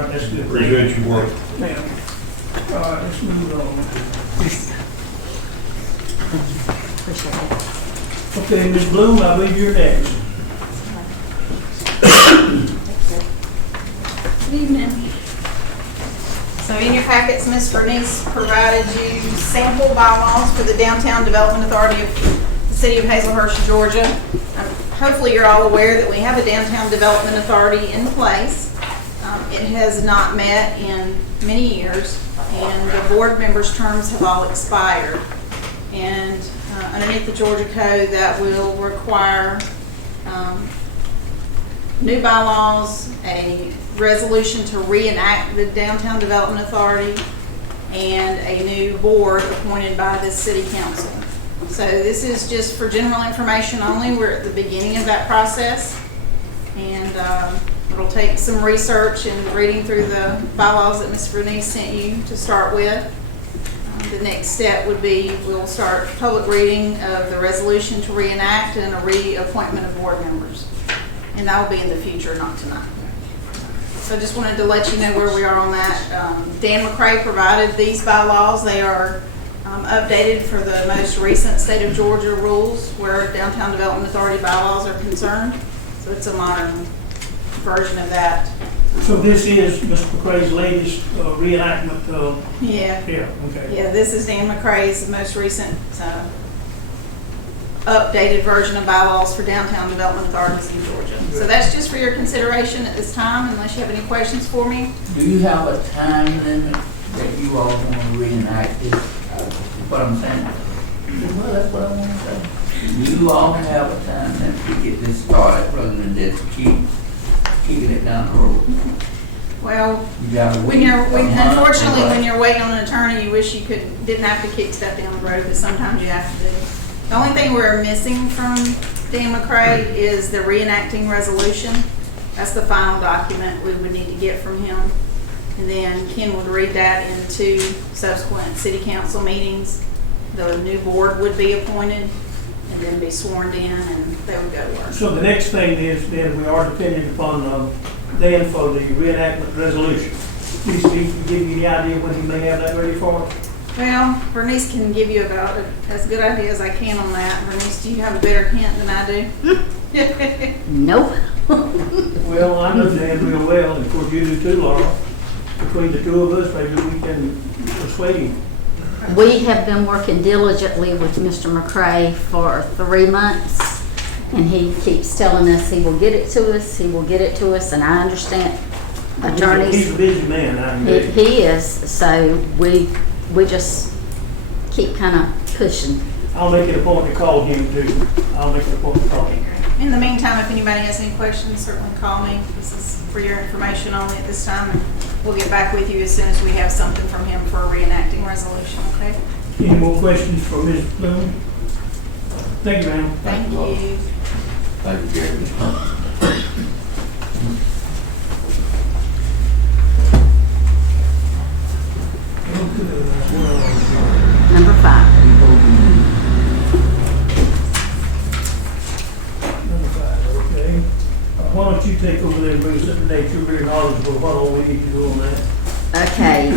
right, that's good. Appreciate your work. Yeah. All right, let's move on. Appreciate it. Okay, Ms. Bloom, I believe you're next. Good evening. So in your packets, Ms. Bernice provided you sample bylaws for the Downtown Development Authority of the City of Hazelhurst, Georgia. Hopefully you're all aware that we have a Downtown Development Authority in place. It has not met in many years, and the board members' terms have all expired. And underneath the Georgia Code, that will require new bylaws, a resolution to reenact the Downtown Development Authority, and a new board appointed by the City Council. So this is just for general information only. We're at the beginning of that process, and it'll take some research and reading through the bylaws that Ms. Bernice sent you to start with. The next step would be we'll start public reading of the resolution to reenact and a reappointment of board members. And that will be in the future, not tonight. So I just wanted to let you know where we are on that. Dan McCray provided these bylaws. They are updated for the most recent state of Georgia rules where Downtown Development Authority bylaws are concerned. So it's a modern version of that. So this is Mr. McCray's latest reenactment of... Yeah. Yeah, okay. Yeah, this is Dan McCray's most recent updated version of bylaws for downtown development authorities in Georgia. So that's just for your consideration at this time, unless you have any questions for me. Do you have a time limit that you all want to reenact this? What I'm saying? Well, that's what I want to say. Do you all have a time limit to get this started rather than just keep kicking it down the road? Well, You gotta when wait you're, a month, unfortunately, or what? when you're waiting on an attorney, you wish you didn't have to kick stuff down the road, but sometimes you have to do. The only thing we're missing from Dan McCray is the reenacting resolution. That's the final document we would need to get from him. And then Ken would read that into subsequent city council meetings. The new board would be appointed and then be sworn in, and they would go to work. So the next thing is then we are depending upon Dan for the reenactment resolution. Please, Steve, give you the idea when he may have that ready for us? Well, Bernice can give you about as good idea as I can on that. Bernice, do you have a better hint than I do? Nope. Well, I know Dan real well, and of course you do too, Laura. Between the two of us, maybe we can persuade him. We have been working diligently with Mr. McCray for 3 months, and he keeps telling us he will get it to us, and I understand attorneys. He's a busy man, I know. He is, so we just keep kind of pushing. I'll make it a point to call him too. I'll make it a point to call him. In the meantime, if anybody has any questions, certainly call me. This is for your information only at this time, and we'll get back with you as soon as we have something from him for a reenacting resolution, okay? Any more questions for Ms. Bloom? Thank you, ma'am. Thank you. Thank you, Gary. Number 5. Number 5, okay. Why don't you take over there and bring us up to date? You're very knowledgeable. What all we need to do on that? Okay.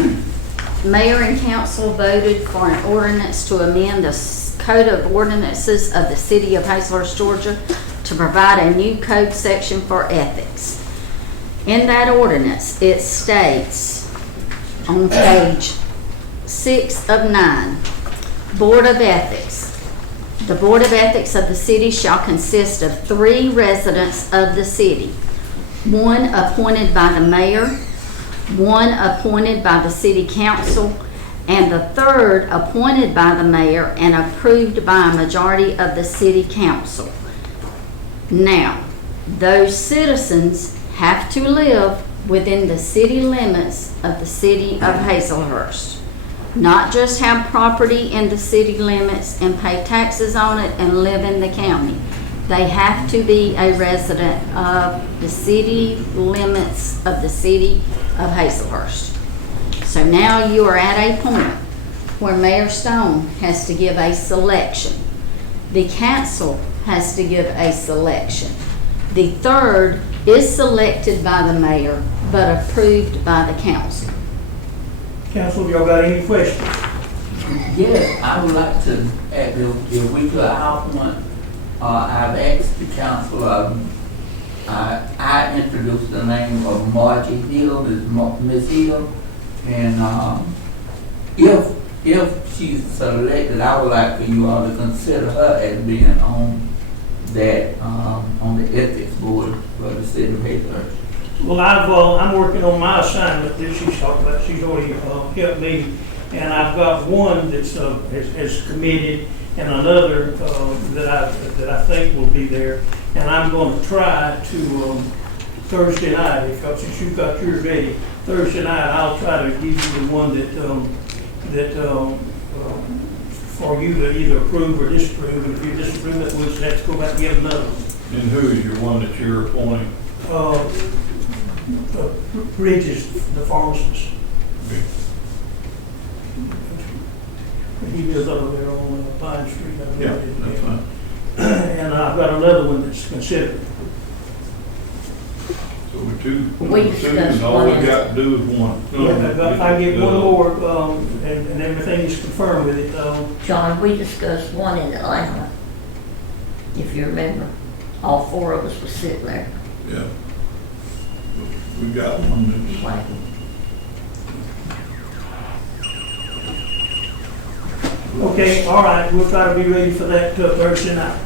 Mayor and council voted for an ordinance to amend the Code of Ordinances of the City of Hazelhurst, Georgia, to provide a new code section for ethics. In that ordinance, it states on page 6 of 9, Board of Ethics. The Board of Ethics of the city shall consist of 3 residents of the city, 1 appointed by the mayor, 1 appointed by the city council, and the 3rd appointed by the mayor and approved by a majority of the city council. Now, those citizens have to live within the city limits of the city of Hazelhurst. Not just have property in the city limits and pay taxes on it and live in the county. They have to be a resident of the city limits of the city of Hazelhurst. So now you are at a point where Mayor Stone has to give a selection. The council has to give a selection. The 3rd is selected by the mayor, but approved by the council. Council, y'all got any questions? Yes, I would like to add, if we could outpoint, I've asked the council, I introduced the name of Margie Hill, Miss Hill, and if she's selected, I would like for you all to consider her as being on that, on the ethics board for the city of Hazelhurst. Well, I'm working on my assignment that she's talking about. She's already helped me, and I've got one that's has committed, and another that I think will be there. And I'm going to try to Thursday night, because since you've got yours ready, Thursday night I'll try to give you the one that for you to either approve or disapprove. And if you disapprove it, we'll just have to go back and get another one. And who is your one that you're appointing? Bridges, the pharmacist. He lives over there on Pine Street. Yeah, that's fine. And I've got another one that's considered. So we're two, We two, discussed and all one we in- got to do is one. If I get one more, and everything is confirmed with it, John, we discussed one in Atlanta, if you remember. All 4 of us were sitting there. Yeah. We got one that's. waiting. okay, all right, we'll try to be ready for that Thursday night.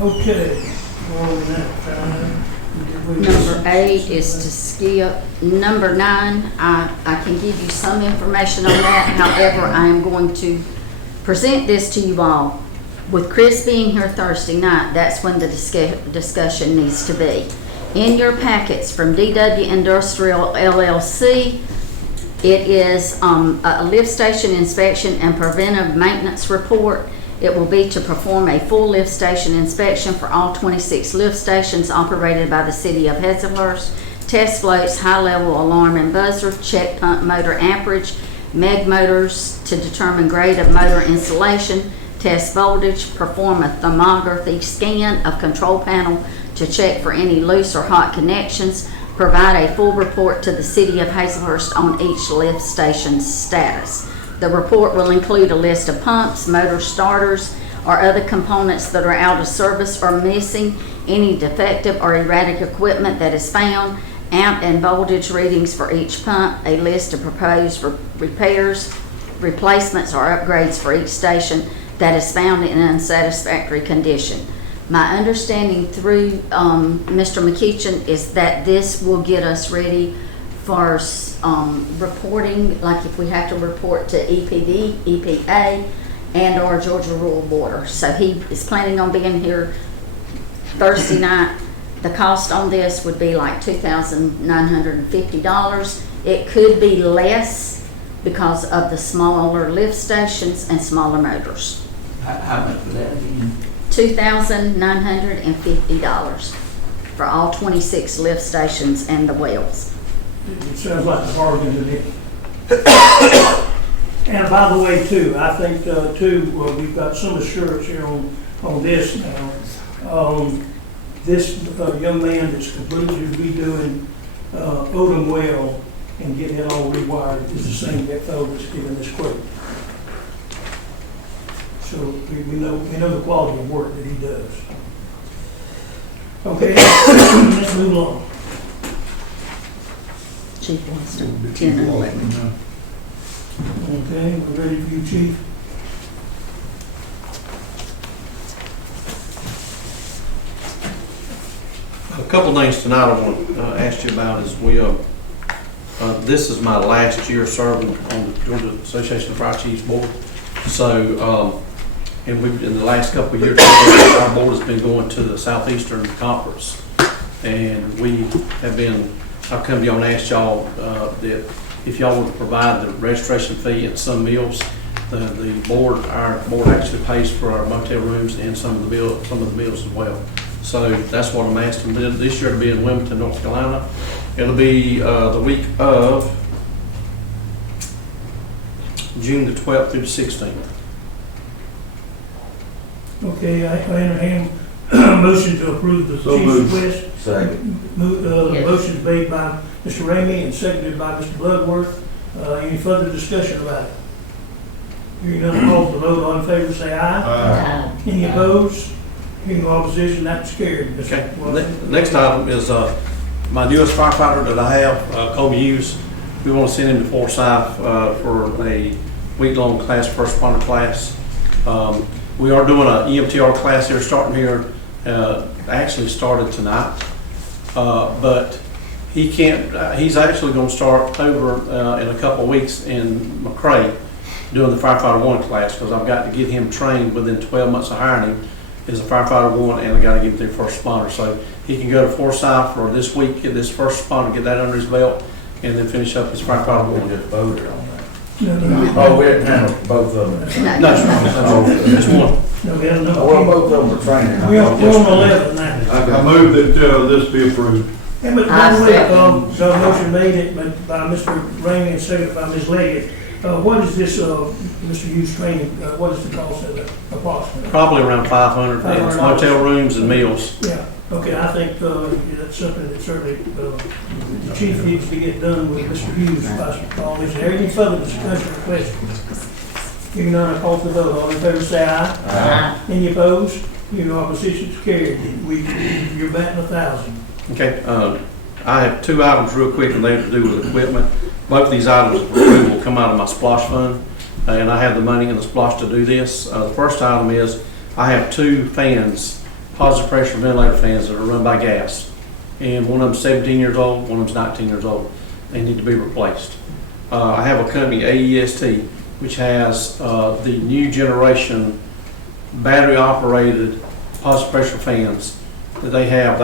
Okay. Number 8 is to skip. Number 9, I can give you some information on that. However, I am going to present this to you all. With Chris being here Thursday night, that's when the discussion needs to be. In your packets from DW Industrial LLC, it is a lift station inspection and preventive maintenance report. It will be to perform a full lift station inspection for all 26 lift stations operated by the city of Hazelhurst. Test floats, high-level alarm and buzzer, check pump motor amperage, MEG motors to determine grade of motor insulation, test voltage, perform a thermography scan of control panel to check for any loose or hot connections, provide a full report to the city of Hazelhurst on each lift station's status. The report will include a list of pumps, motor starters, or other components that are out of service or missing, any defective or erratic equipment that is found, amp and voltage readings for each pump, a list of proposed repairs, replacements, or upgrades for each station that is found in unsatisfactory condition. My understanding through Mr. McKeachin is that this will get us ready for reporting, like if we have to report to EPD, EPA, and or Georgia Rural Water. So he is planning on being here Thursday night. The cost on this would be like $2,950. It could be less because of the smaller lift stations and smaller motors. How much for that again? $2,950 for all 26 lift stations and the wells. It sounds like a bargain to me. And by the way, too, I think, we've got some assurance here on this now. This young man that's completely redoing Odom Well and getting it all rewired is the same fellow that's giving this quote. So we know the quality of work that he does. Okay, let's move along. Chief wants to 10 and 11. Okay, we're ready for you, Chief. A couple things tonight I want to ask you about is this is my last year serving on the Georgia Association of Fire Chiefs Board. So, and in the last couple of years, our board has been going to the Southeastern Conference. And we have been, I've come to y'all and asked y'all that if y'all would provide the registration fee at some meals, our board actually pays for our motel rooms and some of the meals as well. So that's what I'm asking. This year to be in Wilmington, North Carolina. It'll be the week of June the 12th through the 16th. Okay, I entertain a motion to approve the So chief's moved. request. Second. Yes. Motion made by Mr. Ramey and seconded by Mr. Bloodworth. Any further discussion about it? Hearing none, call for the vote. All in favor, say aye. Any opposed? Hearing no opposition, that's carried. Okay. Next item is my newest firefighter that I have, Kobe Hughes. We want to send him to Forsyth for a week-long class, first responder class. We are doing an EMTR class here, starting here. Actually started tonight, but he can't. He's actually going to start over in a couple of weeks in McRae doing the Firefighter 1 class, because I've got to get him trained within 12 months of hiring him as a Firefighter 1, and I got to get him through first responder. So he can go to Forsyth for this week, get this first responder, get that under his belt, and then finish up his Firefighter 1. We just voted on that. No, Oh, we didn't handle both of them. No, just one. we have no. Well, both of them are training. We're on 11 now. I move that this be approved. And but by the way, so a motion made it by Mr. Ramey and seconded by Ms. Leggett. What is this, Mr. Hughes training, what is the cost of it approximately? Probably around 500. It's motel rooms and meals. Yeah, okay, I think that's something that certainly the chief needs to get done with Mr. Hughes. Is there any further discussion or questions? Hearing none, I call for the vote. All in favor, say aye. Aye. Any opposed? Hearing no opposition, it's carried. You're batting 1,000. Okay, I have two items real quick, and they have to do with equipment. Both of these items will come out of my splosh fund, and I have the money in the splosh to do this. The first item is I have two fans, positive pressure ventilator fans that are run by gas. And one of them's 17 years old, one of them's 19 years old. They need to be replaced. I have a company, AEST, which has the new generation battery operated positive pressure fans that they have.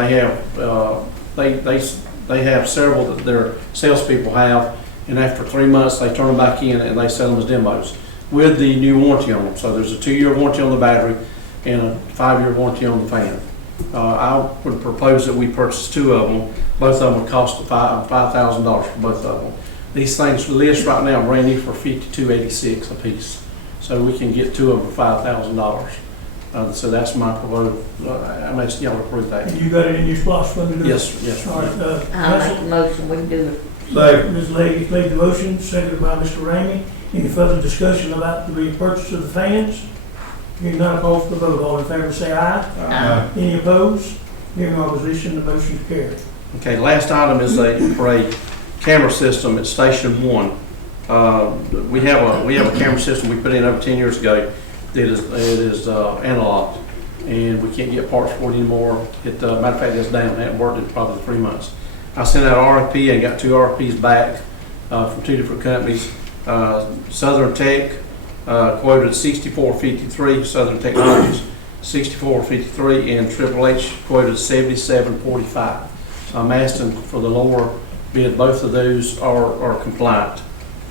They have several that their salespeople have, and after 3 months they turn them back in and they sell them as demos with the new warranty on them. So there's a 2-year warranty on the battery and a 5-year warranty on the fan. I would propose that we purchase two of them. Both of them would cost $5,000 for both of them. These things list right now brand new for $52.86 a piece. So we can get two of them for $5,000. So that's my proposal. I'm asking y'all to approve that. And you got it in your splosh fund to do it? Yes. All right, I'll make a motion, we can do it. Ms. Leggett made the motion, seconded by Mr. Ramey. Any further discussion about the purchase of the fans? Hearing none, call for the vote. All in favor, say aye. Aye. Any opposed? Hearing no opposition, the motion is carried. Okay, last item is for a camera system at Station 1. We have a camera system we put in over 10 years ago that is analog, and we can't get parts for it anymore. Matter of fact, it's down. It hasn't worked in probably 3 months. I sent out RFP and got 2 RFPs back from 2 different companies. Southern Tech quoted $64.53, Southern Technologies $64.53, and Triple H quoted $77.45. So I'm asking for the lower bid. Both of those are compliant,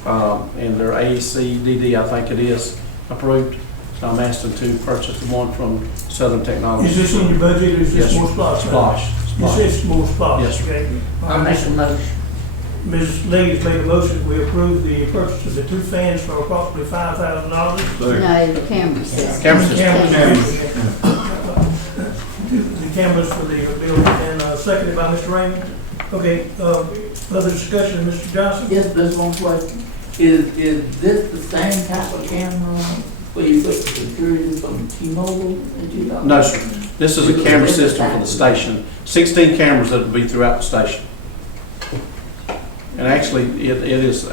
and they're ACDD, I think it is, approved. So I'm asking to purchase the one from Southern Technologies. Is this in your budget, or is this Yes, more splosh? Splosh. This is more splosh, Yes, sir. okay? I'll make a motion. Ms. Leggett made a motion, we approve the purchase of the 2 fans for approximately $5,000. No, the camera system. Camera system. The cameras for the building, and seconded by Mr. Raymond. Okay, further discussion, Mr. Johnson? Yes, there's one question. Is this the same type of camera where you put the security from T-Mobile that you got? No, sir. This is a camera system for the station. 16 cameras that will be throughout the station. And actually, it is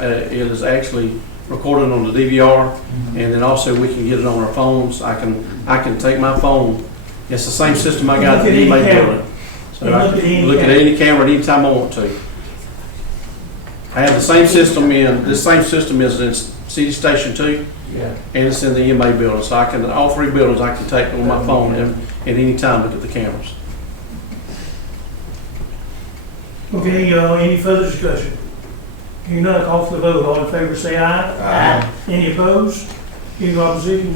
actually recorded on the DVR, and then also we can get it on our phones. I can take my phone. It's the same system I got at the inmate building. So I can look at any camera at any time I want to. I have the same system this same system is in City Station 2, Yeah. and it's in the inmate building. So all three buildings I can take on my phone and at any time look at the cameras. Okay, any further discussion? Hearing none, call for the vote. All in favor, say aye. Aye. Any opposed? Any opposition?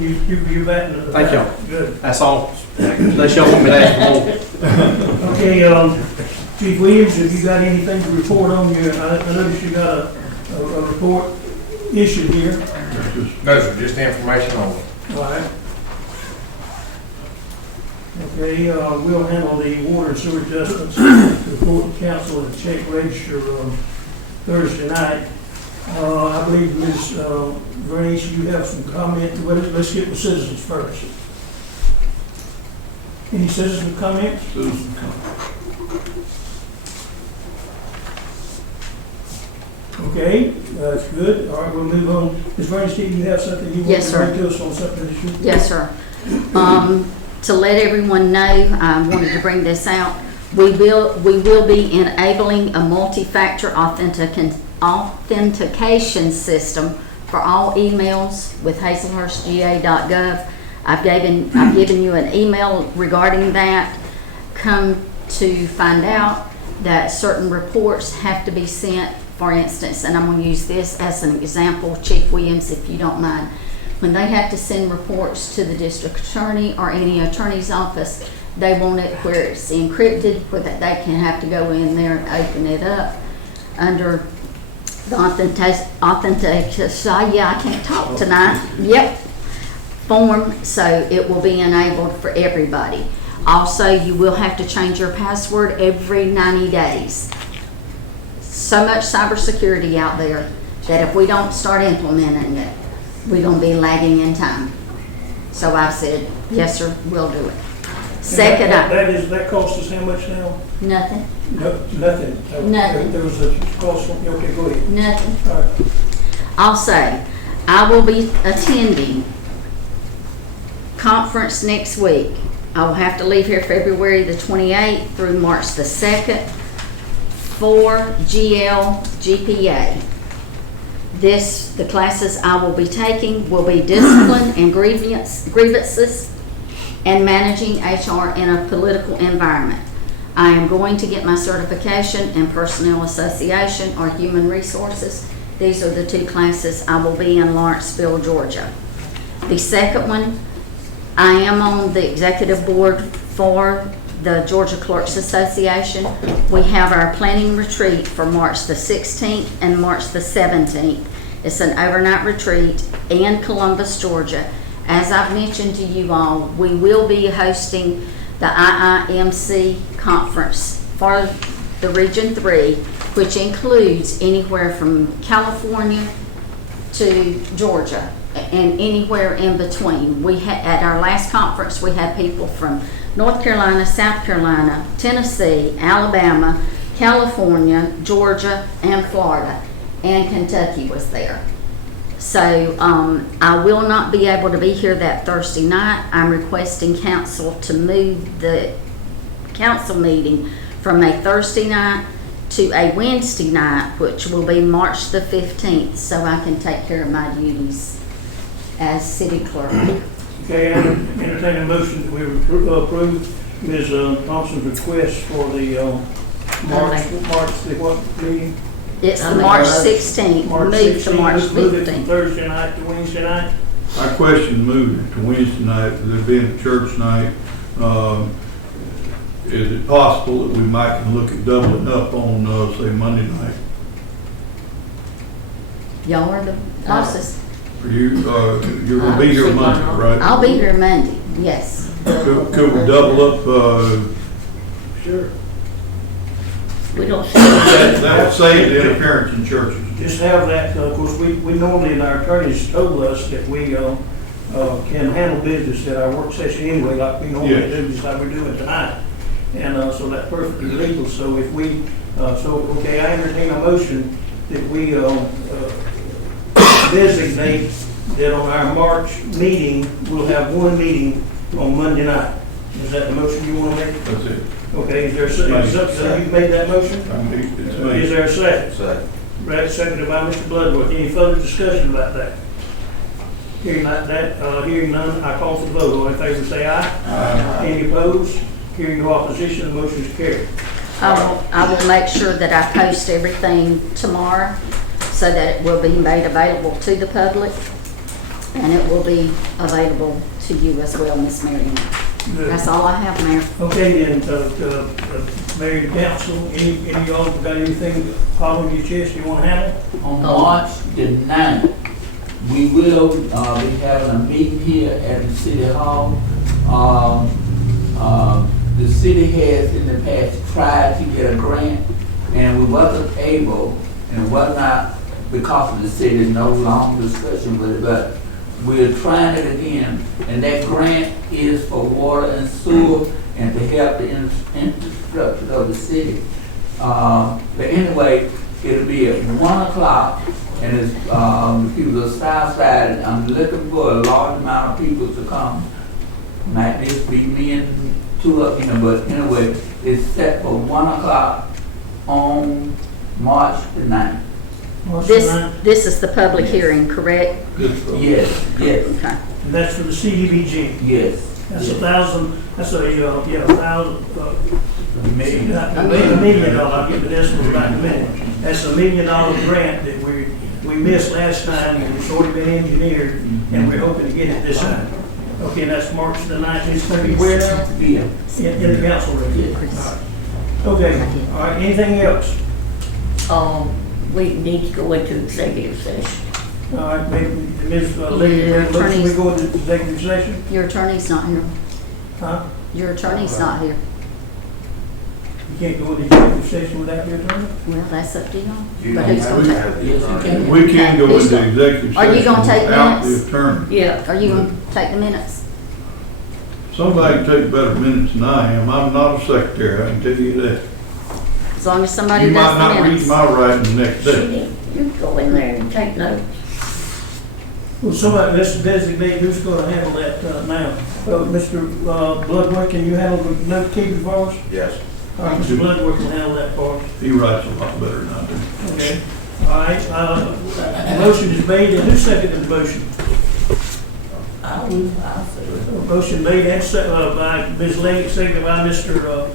You're back into the. Thank you. Good. That's all. Unless y'all want me to ask for more. Okay, Chief Williams, have you got anything to report on your, I noticed you got a report issued here. No, sir, just information only. All right. Okay, we'll handle the water and sewer adjustments, report to council and check register Thursday night. I believe Ms. Grace, you have some comment. Well, let's get the citizens first. Any citizen comments? Citizen comment. Okay, that's good. All right, we'll move on. Ms. Grace, do you have something you want Yes, to sir. bring to us on something that you? Yes, sir. To let everyone know, I wanted to bring this out. We will be enabling a multi-factor authentication system for all emails with hazelhurstga.gov. I've given you an email regarding that. Come to find out that certain reports have to be sent. For instance, and I'm going to use this as an example, Chief Williams, if you don't mind. When they have to send reports to the district attorney or any attorney's office, they want it where it's encrypted, where that they can have to go in there and open it up under the authentication, yeah, I can't talk tonight. Yep. Form, so it will be enabled for everybody. Also, you will have to change your password every 90 days. So much cybersecurity out there that if we don't start implementing it, we're going to be lagging in time. So I said, yes, sir, we'll do it. Second, That cost us how much now? nothing, No, nothing. Nothing. There was a cost, okay, go ahead. nothing. All right. Also, I will be attending conference next week. I will have to leave here February the 28th through March the 2nd for GLGPA. The classes I will be taking will be discipline and grievances and managing HR in a political environment. I am going to get my certification in personnel association or human resources. These are the two classes I will be in Lawrenceville, Georgia. The second one, I am on the executive board for the Georgia Clerks Association. We have our planning retreat for March the 16th and March the 17th. It's an overnight retreat in Columbus, Georgia. As I've mentioned to you all, we will be hosting the IIMC conference for the Region 3, which includes anywhere from California to Georgia and anywhere in between. At our last conference, we had people from North Carolina, South Carolina, Tennessee, Alabama, California, Georgia, and Florida, and Kentucky was there. So I will not be able to be here that Thursday night. I'm requesting council to move the council meeting from a Thursday night to a Wednesday night, which will be March the 15th, so I can take care of my duties as city clerk. Okay, I entertain a motion that we approve Ms. Thompson's request for the March the what meeting? It's the March 16th, March moved to 16th. March Let's move it from 15th. Thursday night to Wednesday night. I question moving to Wednesday night, there being a church night. Is it possible that we might can look at doubling up on, say, Monday night? Y'all are the bosses. Are you, you're gonna be here Monday, right? I'll be here Monday, yes. Could we double up, Sure. We don't see. That would save the interference in churches. Just have that, of course, we normally, and our attorneys told us that we can handle business at our work session anyway, like we normally Yes. do, just like we're doing tonight. And so that's perfectly legal. So if we, okay, I entertain a motion that we designate that on our March meeting, we'll have one meeting on Monday night. Is that the motion you want to make? That's it. Okay, is there a second? You made that motion? It's Is me. there a second? Second. Brad, seconded by Mr. Bloodworth. Any further discussion about that? Hearing none, I call for the vote. All in favor say aye. Aye. Any opposed? Hearing no opposition, the motion is carried. I will make sure that I post everything tomorrow so that it will be made available to the public, and it will be available to you as well, Miss Marion. Good. That's all I have, Mayor. Okay, then, Mayor and Council, any of y'all got anything hot on your chest you want to handle? On March the 9th, we will be having a meeting here at the City Hall. The city has in the past tried to get a grant, and we wasn't able, and it was not because of the city, no long discussion with it, but we're trying it again, and that grant is for water and sewer and to help the infrastructure of the city. But anyway, it'll be at 1 o'clock, and it's, people are south side, and I'm looking for a large amount of people to come. Might just be me and two of you, but anyway, it's set for 1 o'clock on March the 9th. March the 9th? This is the public hearing, correct? Yes, yes, Okay. And that's for the CDBG. yes. That's $1,000, that's $1,000, A million. $1 million, I'll give the decimal back in a minute. That's $1 million grant that we missed last time, and it's already been engineered, and we're hoping to get it this time. Okay, and that's March the 9th, it's going to be where now? Yeah. In the council room? Yes. All right. Okay, all right, anything else? We need to go into executive session. All right, maybe, Ms. Lady, motion we go into executive session? Your attorney's not here. Huh? Your attorney's not here. You can't go into executive session without your attorney? Well, that's up to y'all. You But don't who's have gonna to take? have the Yes, you attorney. can. We can go Who's into gonna- executive Are you session gonna take without minutes? the attorney. Yeah, are you gonna take the minutes? Somebody can take better minutes than I am. I'm not a secretary, I can tell you that. As long as somebody You might does the not read minutes. my writing the next day. You go in there and take notes. Well, somebody, let's designate who's going to handle that now. Mr. Bloodworth, can you handle the note keeping for us? Yes. All right, Mr. Bloodworth can handle that for us. He writes a lot better than I do. Okay. All right, motion is made, and who seconded the motion? I'll say it. Motion made and seconded by Ms. Lee, seconded by Mr.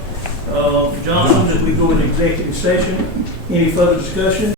Johnson, that we go into executive session. Any further discussion?